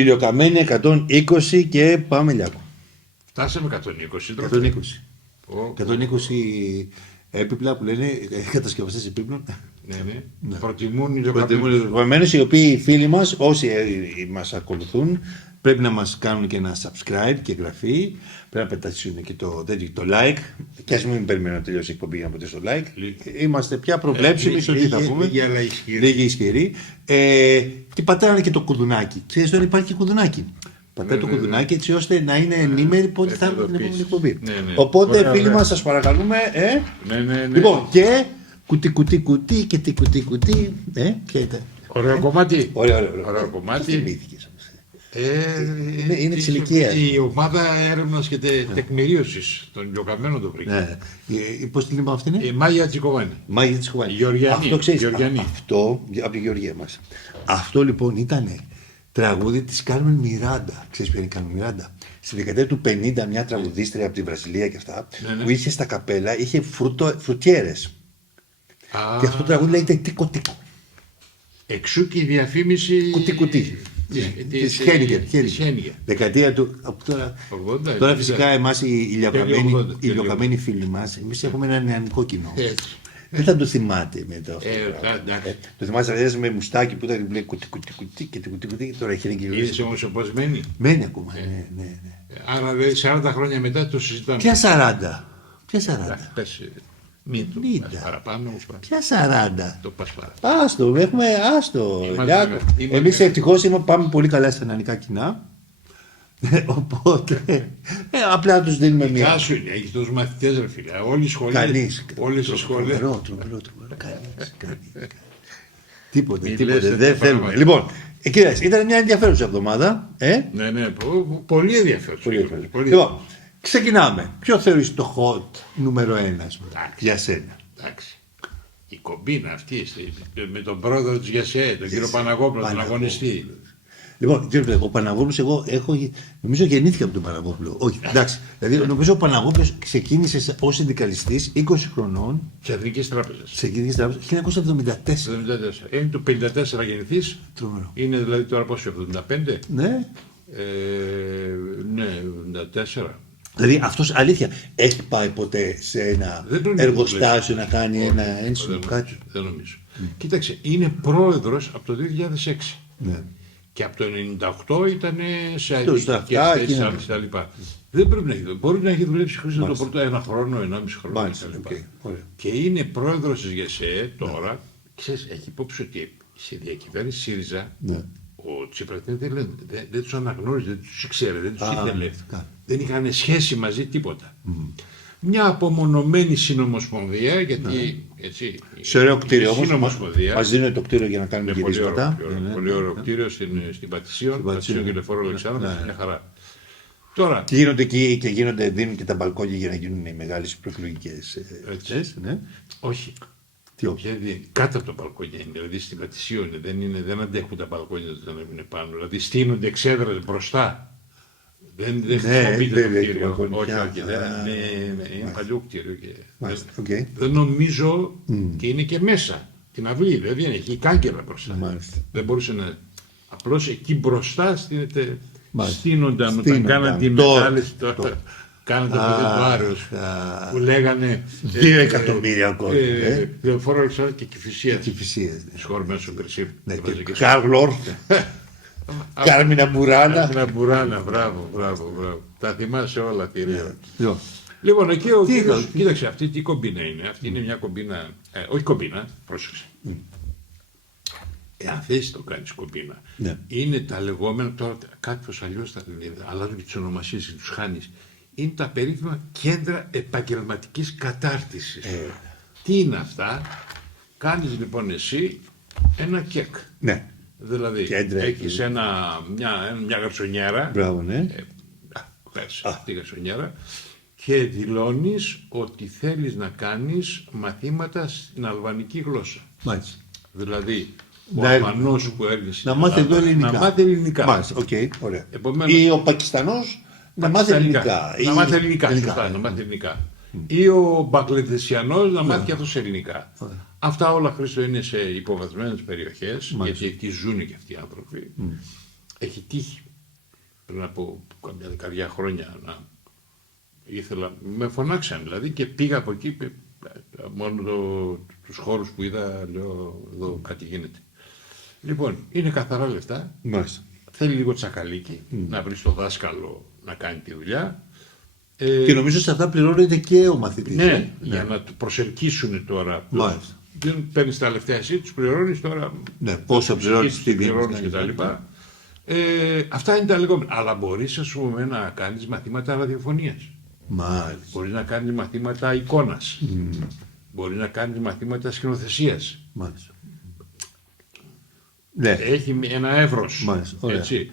Ηλιοκαμένη 120 και πάμε Λιάκο. Φτάσαμε 120. 120. 120 έπιπλα που λένε κατασκευαστές επίπλων. Ναι. Προτιμούν ηλιοκαμένους. Επομένως, οι οποίοι οι φίλοι μας, όσοι μας ακολουθούν, πρέπει να μας κάνουν και ένα subscribe και εγγραφή. Πρέπει να πετάσουν και το like. Και ας μην περιμένω να τελειώσει η εκπομπή για να ποτέ στο like. Είμαστε πια προβλέψιμοι στο τι θα πούμε. Λίγοι ισχυροί. Και πατάνε και το κουδουνάκι. Ξέρεις τώρα υπάρχει και κουδουνάκι. Πατάει το κουδουνάκι έτσι ώστε να είναι ενήμεροι πότε θα έχουμε την επόμενη εκπομπή. Οπότε φίλοι μας, σας παρακαλούμε. Λοιπόν, και κουτί και τι κουτί. Ωραίο κομμάτι. Ωραίο κομμάτι. Είναι της ηλικίας. Η ομάδα έρευνας και τεκμηρίωσης των ηλιοκαμένων το βρήκε. Ναι. Πώς τη λέμε αυτή είναι? Η Μάγια Τσικοβάνη. Μάγια Τσικοβάνη. Αυτό ξέρεις. Αυτό από τη Γεωργία μας. Αυτό λοιπόν ήταν τραγούδι της Κάρμεν Μιράντα. Ξέρεις ποια είναι η Κάρμεν Μιράντα? Στη δεκαετία του 50 μια τραγουδίστρια από τη Βραζιλία και αυτά που είχε στα καπέλα, είχε φρουτιέρες. Και αυτό το τραγούδι λέγεται Τίκο Τίκο. Εξού και η διαφήμιση. Κουτί. Της Χένιγκερ. Δεκαετία του. Τώρα φυσικά εμάς οι ηλιοκαμένοι φίλοι μας, εμείς έχουμε ένα νεανικό κοινό. Δεν θα το θυμάται μετά. Το θυμάσαι με μουστάκι που ήταν μπλε κουτί και κουτί. Τώρα έχει γίνει και είσαι όμως όπως μένει. Μένει ακόμα. Ναι. Άρα δηλαδή 40 χρόνια μετά το συζητάμε. Ποια 40? Πες. Μην το πας παραπάνω. Ποια 40? Το πας παραπάνω. Άστο, έχουμε άστο. Εμείς ευτυχώς πάμε πολύ καλά στα νεανικά κοινά. Οπότε απλά να τους δίνουμε μία. Κάσου είναι, έχει τόσους μαθητές ρε φίλε. Όλοι οι σχολές. Κανείς. Όλες οι σχολές. Τρομερό. Κανείς. Τίποτε. Δεν θέλουμε. Λοιπόν, κύριε, ήταν μια ενδιαφέρουσα εβδομάδα. Ναι, πολύ ενδιαφέρουσα. Λοιπόν, ξεκινάμε. Ποιο θεωρείς το hot νούμερο 1 για σένα? Εντάξει. Η κομπίνα αυτή με τον πρόεδρο της ΓΕΣΕ, τον κύριο Παναγόπουλο, τον αγωνιστή. Λοιπόν, κύριε ο Παναγόπουλος, εγώ νομίζω γεννήθηκα από τον Παναγόπουλο. Όχι, εντάξει. Δηλαδή, νομίζω ο Παναγόπουλος ξεκίνησε ως συνδικαλιστής 20 χρονών. Της Εθνικής Τράπεζας. Της Εθνικής Τράπεζας, 1974. Είναι του 54 γεννηθής. Τρομερό. Είναι δηλαδή τώρα πόσο, 75. Ναι. Ναι, 74. Δηλαδή αυτός αλήθεια έχει πάει ποτέ σε ένα εργοστάσιο να κάνει ένα ένσημο κάτι? Δεν νομίζω. Κοίταξε, είναι πρόεδρος από το 2006. Ναι. Και από το 1998 ήταν σε αντιστοιχικές θέσεις κτλ. Δεν πρέπει να έχει δουλέψει. Μπορεί να έχει δουλέψει χωρίς το πρώτο 1 χρόνο, 1,5 χρόνο κτλ. Και είναι πρόεδρος της ΓΕΣΕ τώρα. Ξέρεις, έχει υπόψη ότι σε διακυβέρνηση ΣΥΡΙΖΑ ο Τσίπρας δεν τους αναγνώριζε, δεν τους ήξερε, δεν τους ήθελε. Δεν είχαν σχέση μαζί τίποτα. Μια απομονωμένη συνομοσπονδία, γιατί έτσι. Σε ωραίο κτίριο όμως. Μας δίνουν το κτίριο για να κάνουμε γυρίσματα. Πολύ ωραίο κτίριο στην Πατησίων και Λεωφόρο Αλεξάνδρα. Μια χαρά. Τώρα. Και γίνονται εκεί και δίνουν και τα μπαλκόνια για να γίνουν οι μεγάλες προεκλογικές. Όχι. Κάτω από το μπαλκόνια είναι, δηλαδή στην Πατησίων δεν αντέχουν τα μπαλκόνια να είναι πάνω. Δηλαδή στείνονται εξέδρες μπροστά. Δεν χρησιμοποιείται το κτίριο. Όχι, είναι παλιό κτίριο. Δεν νομίζω και είναι και μέσα. Την αυλή, δηλαδή έχει κάγκελα μπροστά. Δεν μπορούσε να. Απλώς εκεί μπροστά στείνονταν όταν κάναν τη μετάλλευση. Κάναν το παιδί του Άρεος που λέγανε 2 εκατομμύρια κόσμο. Λεωφόρο Αλεξάνδρα και Κηφισίας. Σχόλμενο στο Περσίπ. Καρλ Όρθ. Κάρμινα Μπουράνα. Κάρμινα Μπουράνα, μπράβο. Τα θυμάσαι όλα, κυρία. Λοιπόν, εκεί ο κύριος, κοίταξε, αυτή τι κομπίνα είναι? Αυτή είναι μια κομπίνα, όχι κομπίνα, πρόσεξε. Εάν θες το κάνεις κομπίνα, είναι τα λεγόμενα, τώρα κάποιος αλλιώς θα αλλάζουν και τις ονομασίες και τους χάνεις. Είναι τα περίφημα κέντρα επαγγελματικής κατάρτισης. Τι είναι αυτά? Κάνεις λοιπόν εσύ ένα κεκ. Ναι. Δηλαδή έχεις μια γαρσονιέρα. Μπράβο, ναι. Πες τη γαρσονιέρα και δηλώνεις ότι θέλεις να κάνεις μαθήματα στην αλβανική γλώσσα. Μάλιστα. Δηλαδή ο Αλβανός που έρχεσαι να μάθει εδώ ελληνικά. Να μάθει ελληνικά. Μάλιστα, ωραία. Επομένως, ή ο Πακιστανός να μάθει ελληνικά. Να μάθει ελληνικά. Ή ο Μπαγκλαντεσιανός να μάθει και αυτός ελληνικά. Αυτά όλα, Χρήστο, είναι σε υποβαθμένες περιοχές, γιατί εκεί ζουν και αυτοί οι άνθρωποι. Έχει τύχει πριν από καμιά δεκαριά χρόνια. Ήθελα, με φωνάξαν δηλαδή και πήγα από εκεί. Μόνο τους χώρους που είδα, λέω, εδώ κάτι γίνεται. Λοιπόν, είναι καθαρά λεφτά. Μάλιστα. Θέλει λίγο τσακαλίκι, να βρει το δάσκαλο να κάνει τη δουλειά. Και νομίζω σε αυτά πληρώνεται και ο μαθητής. Ναι, για να του προσελκύσουν τώρα. Μάλιστα. Δεν παίρνει τα λεφτά εσύ, του πληρώνει τώρα. Ναι, πόσα πληρώνεις, τι πληρώνει κτλ. Αυτά είναι τα λεγόμενα. Αλλά μπορεί, α πούμε, να κάνει μαθήματα ραδιοφωνίας. Μάλιστα. Μπορεί να κάνει μαθήματα εικόνας. Μπορεί να κάνει μαθήματα σκηνοθεσίας. Μάλιστα. Ναι. Έχει ένα εύρος. Μάλιστα, έτσι.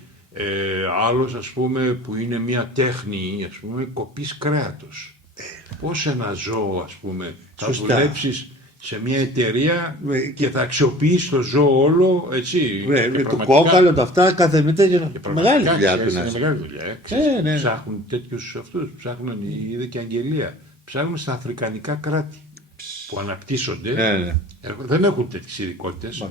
Άλλος, ας πούμε, που είναι μια τέχνη, ας πούμε, κοπής κρέατος. Πώς ένα ζώο, ας πούμε, θα δουλέψεις σε μια εταιρεία και θα αξιοποιείς το ζώο όλο, έτσι. Με το κόκαλο, τα αυτά, κάθε μήτε. Μεγάλη δουλειά του. Είναι μεγάλη δουλειά. Ναι. Ψάχνουν τέτοιους αυτούς, ψάχνουν, είδε και αγγελία. Ψάχνουν στα αφρικανικά κράτη που αναπτύσσονται. Ναι. Δεν έχουν τέτοιες ειδικότητες.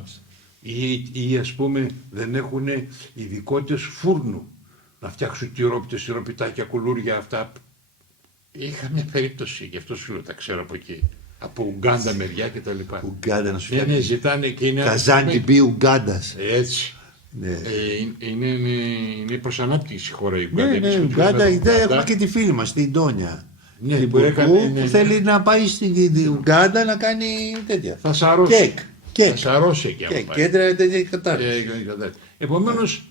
Ή ας πούμε δεν έχουν ειδικότητες φούρνου. Να φτιάξουν τυρόπιτες, τυροπιτάκια, κουλούρια, αυτά. Είχα μια περίπτωση, γι' αυτό σου λέω, τα ξέρω από εκεί. Από Ουγγάντα μεριά και τα λοιπά. Ουγγάντα να σου φτιάξει. Ναι, ζητάνε και είναι. Καζάντι μπι Ουγγάντας. Έτσι. Ναι. Είναι προς ανάπτυξη η χώρα η Ουγγάντα. Ναι, Ουγγάντα, έχουμε και τη φίλη μας, την Τόνια. Ναι, την που θέλει να πάει στην Ουγγάντα να κάνει τέτοια. Θα σαρώσει. Κεκ. Θα σαρώσει εκεί. Κέντρα τέτοια κατάρτιση. Επομένως,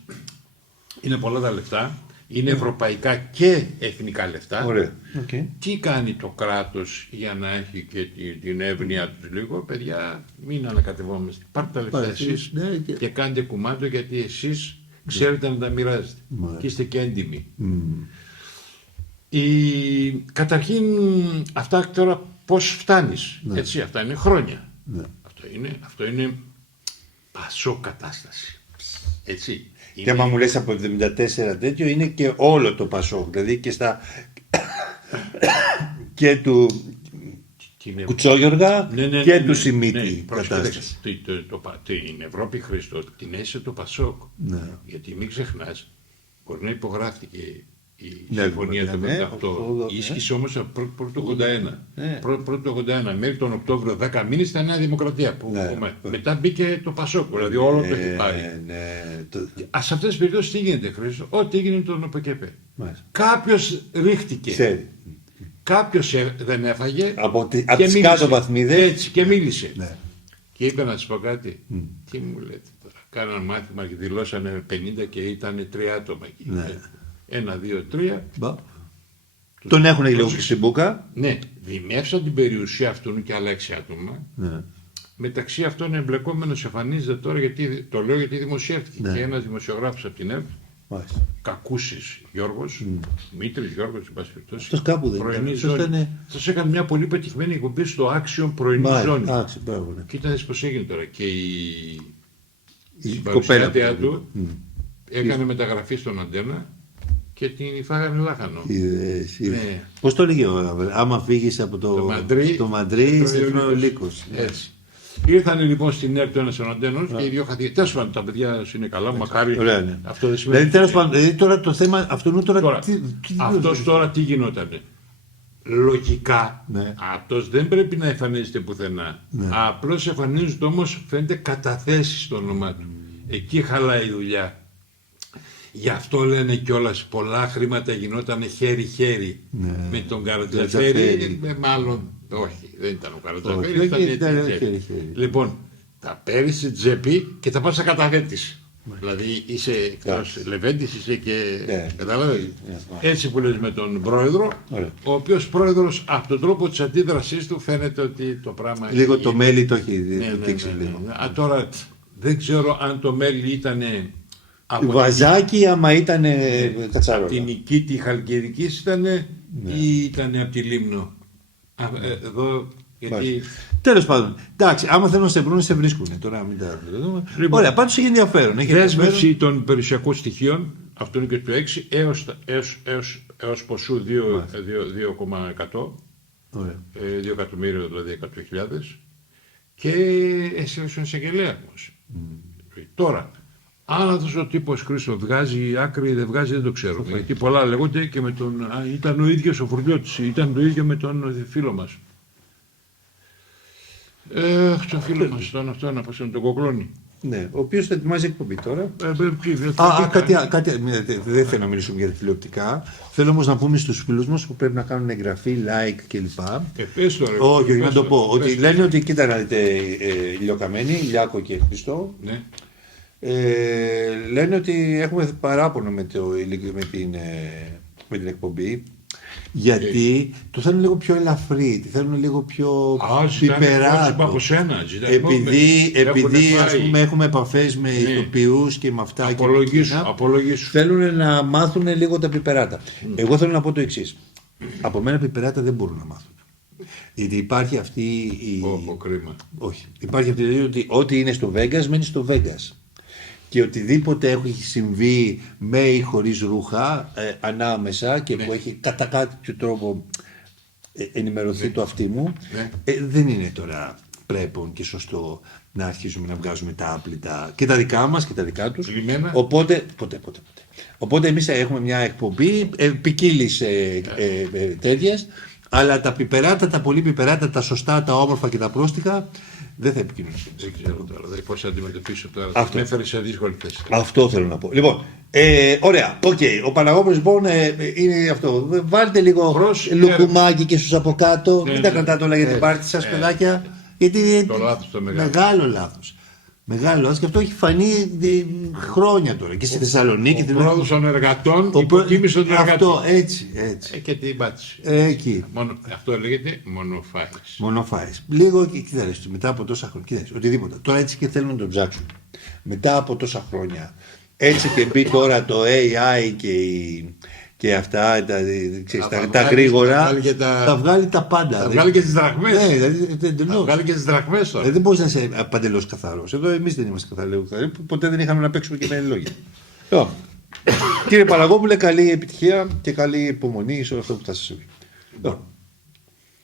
είναι πολλά τα λεφτά. Είναι ευρωπαϊκά και εθνικά λεφτά. Ωραία. Τι κάνει το κράτος για να έχει και την εύνοια τους λίγο? Παιδιά, μην ανακατευόμαστε. Πάρτε τα λεφτά εσείς και κάντε κουμάντο, γιατί εσείς ξέρετε να τα μοιράζετε. Και είστε και έντιμοι. Καταρχήν, αυτά τώρα πώς φτάνεις. Έτσι, αυτά είναι χρόνια. Αυτό είναι πασό κατάσταση. Έτσι. Και άμα μου λες από το 1974 τέτοιο, είναι και όλο το Πασόκ. Δηλαδή και στα. και του Κουτσόγιοργα και του Σιμίτη. Κατάσταση. Την Ευρώπη, Χριστό, την έσε το Πασόκ. Γιατί μην ξεχνάς, μπορεί να υπογράφηκε η συμφωνία του 1978. Ίσχυσε όμως από πρώτο 81. Πρώτο 81 μέχρι τον Οκτώβριο 10 μήνες ήταν Νέα Δημοκρατία. Μετά μπήκε το Πασόκ, δηλαδή όλο το έχει πάρει. Σε αυτές τις περιπτώσεις τι γίνεται, Χρήστο? Ό,τι έγινε τον ΟΠΚΕΠ. Κάποιος ρίχτηκε. Κάποιος δεν έφαγε από τις κάτω βαθμίδες. Έτσι, και μίλησε. Και είπε, να σας πω κάτι. Τι μου λέτε τώρα? Κάναν μάθημα και δηλώσανε 50 και ήταν 3 άτομα εκεί. 1, 2, 3. Τον έχουν λίγο στην μπούκα. Ναι, δημεύσαν την περιουσία αυτού και άλλα 6 άτομα. Μεταξύ αυτών εμπλεκόμενος εμφανίζεται τώρα, γιατί το λέω, γιατί δημοσιεύτηκε και ένας δημοσιογράφος από την ΕΒ, Κακούσης Γιώργος, Μήτρης Γιώργος, εν πάση περιπτώσει. Αυτός κάπου δεν πρωινή ζώνη. Σας έκανε μια πολύ πετυχημένη εκπομπή στο Άξιον πρωινή ζώνη. Κοίταξε πώς έγινε τώρα. Και η παρουσιάτρια του έκανε μεταγραφή στον Αντένα και την φάγανε λάχανο. Πώς το έλεγε, άμα φύγεις από το Μαντρί, σε τρώει ο λύκος. Έτσι. Ήρθαν λοιπόν στην ΕΡΤ ένας ο Αντένος και οι δύο καθηγητές. Τέλος πάντων, τα παιδιά είναι καλά, μακάρι. Αυτό δεν σημαίνει. Δηλαδή, τέλος πάντων, τώρα το θέμα αυτό είναι τώρα. Αυτός τώρα τι γινότανε? Λογικά αυτός δεν πρέπει να εμφανίζεται πουθενά. Απλώς εμφανίζεται, όμως φαίνεται καταθέσει στο όνομά του. Εκεί χαλάει η δουλειά. Γι' αυτό λένε κιόλας πολλά χρήματα γινόταν χέρι-χέρι με τον Καρατζαφέρη. Μάλλον όχι, δεν ήταν ο Καρατζαφέρη, ήταν χέρι. Λοιπόν, τα παίρνεις στην τσέπη και τα πας στα καταθέτης. Δηλαδή είσαι εκτός Λεβέντης, είσαι και καταλαβαίνεις. Έτσι που λες με τον πρόεδρο, ο οποίος πρόεδρος από τον τρόπο της αντίδρασής του φαίνεται ότι το πράγμα... Λίγο το μέλι το έχει δείξει λίγο. Τώρα δεν ξέρω αν το μέλι ήταν... Βαζάκι, άμα ήταν κατσαρόλα. Την Νικήτη Χαλκιδικής ήταν ή ήταν από τη Λίμνο? Εδώ, γιατί... Τέλος πάντων, εντάξει, άμα θέλουν να σε βρουν, σε βρίσκουν. Τώρα μην τα δούμε. Λοιπόν, ωραία, πάντως έχει ενδιαφέρον. Δέσμευση των περιουσιακών στοιχείων, αυτό είναι και το 6, έως ποσού 2,100, 2 εκατομμύρια δηλαδή 100.000 και έσαι στον εισαγγελέα μας. Τώρα, Αν αυτός ο τύπος, Χρήστο, βγάζει άκρη, δεν βγάζει, δεν το ξέρουμε. Γιατί πολλά λέγονται και με τον. Ήταν ο ίδιος ο Φουρλιώτης, ήταν το ίδιο με τον φίλο μας. Τον φίλο μας, τον Κοκλώνη. Ναι, ο οποίος θα ετοιμάζει εκπομπή τώρα. Κάτι, δεν θέλω να μιλήσουμε για τα τηλεοπτικά. Θέλω όμως να πούμε στους φίλους μας που πρέπει να κάνουν εγγραφή, like κλπ. Πες το, ρε. Όχι, να το πω. Ότι λένε ότι κοίτα να δείτε ηλιοκαμένοι, Λιάκο και Χριστό. Ναι. Λένε ότι έχουμε παράπονο με την εκπομπή. Γιατί το θέλουν λίγο πιο ελαφρύ, τη θέλουν λίγο πιο πιπεράτο. Επειδή ας πούμε έχουμε επαφές με ηθοποιούς και με αυτά. Απολογήσου. Θέλουν να μάθουν λίγο τα πιπεράτα. Εγώ θέλω να πω το εξής. Από μένα πιπεράτα δεν μπορούν να μάθουν. Γιατί υπάρχει αυτή η. Κρίμα. Όχι. Υπάρχει αυτή η ότι ό,τι είναι στο Vegas μένει στο Vegas. Και οτιδήποτε έχει συμβεί με ή χωρίς ρούχα ανάμεσα και που έχει κατά κάποιο τρόπο ενημερωθεί το αυτί μου, δεν είναι τώρα πρέπον και σωστό να αρχίσουμε να βγάζουμε τα άπλυτα και τα δικά μας και τα δικά τους. Οπότε, ποτέ. Οπότε εμείς έχουμε μια εκπομπή ποικίλης τέτοιας, αλλά τα πιπεράτα, τα πολύ πιπεράτα, τα σωστά, τα όμορφα και τα πρόστιχα δεν θα επικοινωνήσω. Δεν ξέρω τώρα, δηλαδή πώς θα αντιμετωπίσω τώρα. Με έφερε σε δύσκολη θέση. Αυτό θέλω να πω. Λοιπόν, ωραία, ο Παναγόπουλος λοιπόν είναι αυτό. Βάλτε λίγο λουκουμάκι και στους από κάτω. Μην τα κρατάτε όλα για την πάρτι σας, παιδάκια. Γιατί το λάθος το μεγάλο λάθος. Μεγάλο λάθος και αυτό έχει φανεί χρόνια τώρα. Και στη Θεσσαλονίκη. Ο πρόεδρος των εργατών υποτίμησε τον εργατή. Αυτό, έτσι. Και την πάτησε. Εκεί. Αυτό λέγεται μονοφάης. Μονοφάης. Λίγο και κοιτάξτε, μετά από τόσα χρόνια. Κοιτάξτε, οτιδήποτε. Τώρα έτσι και θέλουν να τον ψάξουν. Μετά από τόσα χρόνια. Έτσι και μπει τώρα το AI και αυτά τα γρήγορα. Θα βγάλει τα πάντα. Θα βγάλει και τις δραχμές. Θα βγάλει και τις δραχμές τώρα. Δεν μπορείς να είσαι παντελώς καθαρός. Εδώ εμείς δεν είμαστε καθαροί. Ποτέ δεν είχαμε να παίξουμε και με λόγια. Κύριε Παναγόπουλε, καλή επιτυχία και καλή υπομονή σε όλο αυτό που θα σας συμβεί.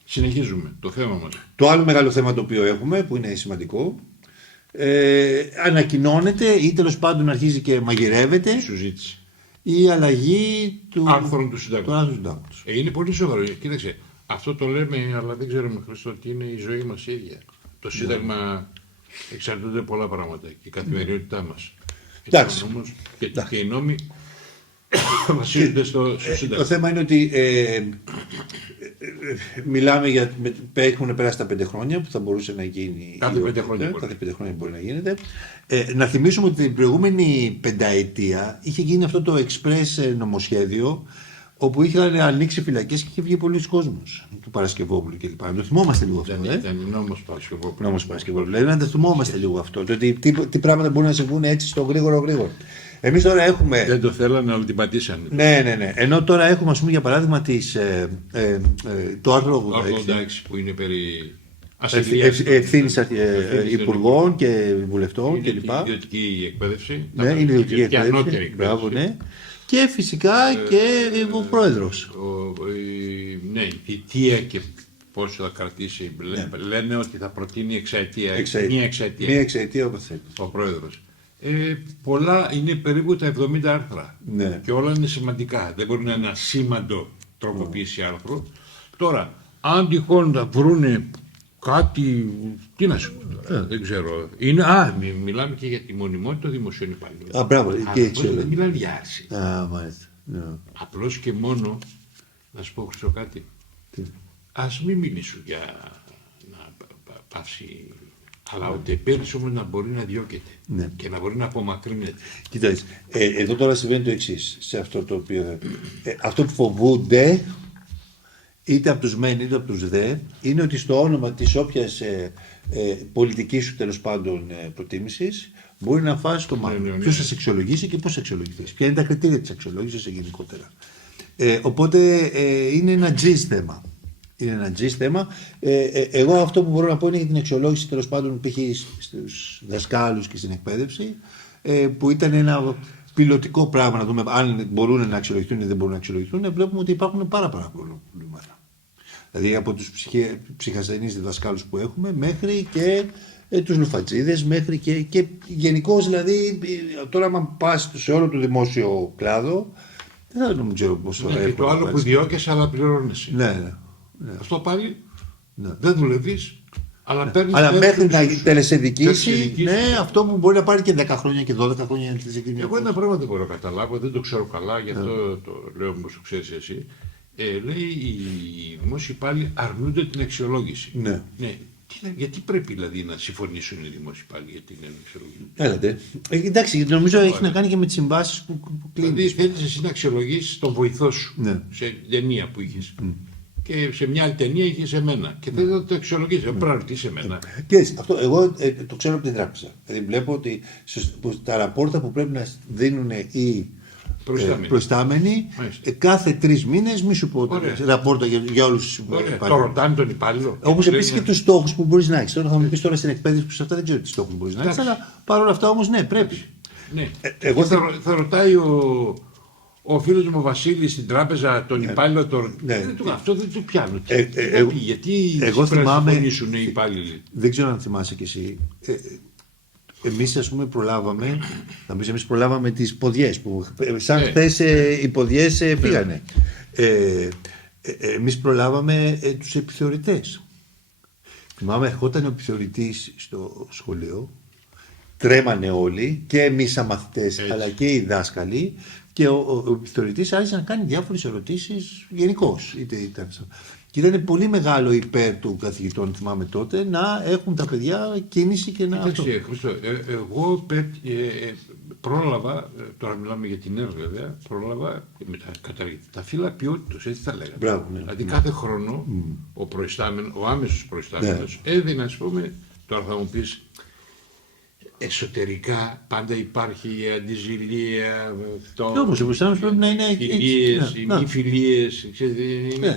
Συνεχίζουμε το θέμα μας. Το άλλο μεγάλο θέμα το οποίο έχουμε, που είναι σημαντικό, ανακοινώνεται ή τέλος πάντων αρχίζει και μαγειρεύεται η αλλαγή του άρθρων του συντάγματος. Είναι πολύ σοβαρό. Κοίταξε, αυτό το λέμε, αλλά δεν ξέρουμε, Χριστό, ότι είναι η ζωή μας ίδια. Το Σύνταγμα εξαρτώνται πολλά πράγματα και η καθημερινότητά μας. Εντάξει. Και οι νόμοι βασίζονται στο Σύνταγμα. Το θέμα είναι ότι μιλάμε για. Έχουν περάσει τα 5 χρόνια που θα μπορούσε να γίνει. Κάθε 5 χρόνια. Κάθε 5 χρόνια μπορεί να γίνεται. Να θυμίσουμε ότι την προηγούμενη πενταετία είχε γίνει αυτό το express νομοσχέδιο, όπου είχαν ανοίξει φυλακές και είχε βγει πολλοί κόσμος του Παρασκευόπουλου κλπ. Να το θυμόμαστε λίγο αυτό. Ήταν νόμος Παρασκευόπουλου. Νόμος Παρασκευόπουλου. Δηλαδή να το θυμόμαστε λίγο αυτό. Το ότι τι πράγματα μπορούν να συμβούν έτσι στο γρήγορο. Εμείς τώρα έχουμε. Δεν το θέλανε, αλλά την πατήσανε. Ναι. Ενώ τώρα έχουμε, ας πούμε, για παράδειγμα το άρθρο 86 που είναι περί ευθύνης υπουργών και βουλευτών κλπ. Είναι ιδιωτική εκπαίδευση. Ναι, είναι ιδιωτική εκπαίδευση. Μπράβο, ναι. Και φυσικά και ο πρόεδρος. Ναι, η θητεία και πόσο θα κρατήσει. Λένε ότι θα προτείνει εξαετία. Μία εξαετία ο πρόεδρος. Πολλά είναι περίπου τα 70 άρθρα. Ναι. Και όλα είναι σημαντικά. Δεν μπορεί να είναι ένα σήμαντο τροποποίηση άρθρου. Τώρα, αν τυχόν θα βρούνε κάτι. Τι να σου πω τώρα, δεν ξέρω. Μιλάμε και για τη μονιμότητα των δημοσίων υπαλλήλων. Μπράβο, και έτσι. Δεν μιλάνε για άρση. Μάλιστα. Απλώς και μόνο, να σου πω Χριστό κάτι. Ας μην μιλήσουν για να πάυσει. Αλλά ότι πέρυσι όμως να μπορεί να διώκεται και να μπορεί να απομακρύνεται. Κοιτάξτε, εδώ τώρα συμβαίνει το εξής, σε αυτό το οποίο. Αυτό που φοβούνται, είτε από τους μεν είτε από τους δε, είναι ότι στο όνομα της όποιας πολιτικής σου τέλος πάντων προτίμησης μπορεί να φας το μάλλον. Ποιος θα σε αξιολογήσει και πώς θα αξιολογηθείς. Ποια είναι τα κριτήρια της αξιολόγησης γενικότερα. Οπότε είναι ένα τζις θέμα. Είναι ένα τζις θέμα. Εγώ αυτό που μπορώ να πω είναι για την αξιολόγηση τέλος πάντων π.χ. στους δασκάλους και στην εκπαίδευση, που ήταν ένα πιλωτικό πράγμα να δούμε αν μπορούν να αξιολογηθούν ή δεν μπορούν να αξιολογηθούν. Βλέπουμε ότι υπάρχουν πάρα πολλά προβλήματα. Δηλαδή από τους ψυχασθενείς διδασκάλους που έχουμε μέχρι και τους λουφατζίδες, μέχρι και γενικώς δηλαδή τώρα άμα πας σε όλο το δημόσιο κλάδο δεν θα νομίζω πώς θα Και το άλλο που διώκεσαι αλλά πληρώνεσαι. Ναι. Αυτό πάλι δεν δουλεύεις. Αλλά, αλλά μέχρι να τελεσεδικήσει, ναι, αυτό που μπορεί να πάρει και 10 χρόνια και 12 χρόνια να τελεσεδικήσει. Εγώ ένα πράγμα δεν μπορώ να καταλάβω, δεν το ξέρω καλά, γι' αυτό το λέω όπως το ξέρεις εσύ. Λέει οι δημόσιοι υπάλληλοι αρνούνται την αξιολόγηση. Ναι. Γιατί πρέπει δηλαδή να συμφωνήσουν οι δημόσιοι υπάλληλοι για την αξιολόγηση. Έλατε. Εντάξει, νομίζω έχει να κάνει και με τις συμβάσεις που κλείνουν. Δηλαδή θέλεις εσύ να αξιολογήσεις τον βοηθό σου σε ταινία που είχες. Και σε μια άλλη ταινία είχε εμένα. Και δεν θα το αξιολογήσει. Δεν πρέπει να ρωτήσει εμένα. Κοίταξε, αυτό εγώ το ξέρω από την τράπεζα. Δηλαδή βλέπω ότι τα ραπόρτα που πρέπει να δίνουν οι προϊστάμενοι κάθε 3 μήνες, μη σου πω ραπόρτα για όλους τους υπαλλήλους. Το ρωτάνε τον υπάλληλο. Όπως επίσης και τους στόχους που μπορείς να έχεις. Τώρα θα μου πεις τώρα στην εκπαίδευση που σε αυτά δεν ξέρω τι στόχους μπορείς να έχεις. Αλλά παρόλα αυτά όμως ναι, πρέπει. Εγώ θα ρωτάει ο φίλος μου Βασίλης στην τράπεζα, τον υπάλληλο, αυτό δεν του πιάνω. Γιατί πρέπει να συμφωνήσουν οι υπάλληλοι. Δεν ξέρω αν θυμάσαι κι εσύ. Εμείς ας πούμε προλάβαμε, θα πεις εμείς προλάβαμε τις ποδιές που σαν χθες οι ποδιές πήγανε. Εμείς προλάβαμε τους επιθεωρητές. Θυμάμαι ερχόταν ο επιθεωρητής στο σχολείο, τρέμανε όλοι και εμείς σαν μαθητές αλλά και οι δάσκαλοι. Και ο επιθεωρητής άρχισε να κάνει διάφορες ερωτήσεις γενικώς. Και ήταν πολύ μεγάλο υπέρ του καθηγητών, θυμάμαι τότε, να έχουν τα παιδιά κίνηση και να. Κοιτάξτε, Χρήστο, εγώ πρόλαβα, τώρα μιλάμε για την ΕΡΤ βέβαια, πρόλαβα με τα φύλλα ποιότητος, έτσι θα λέγαμε. Μπράβο, ναι. Δηλαδή κάθε χρόνο ο άμεσος προϊστάμενος έδινε, ας πούμε, τώρα θα μου πεις. Εσωτερικά πάντα υπάρχει η αντιζηλία, όμως ο προϊστάμενος πρέπει να είναι φιλίες, οι μη φιλίες,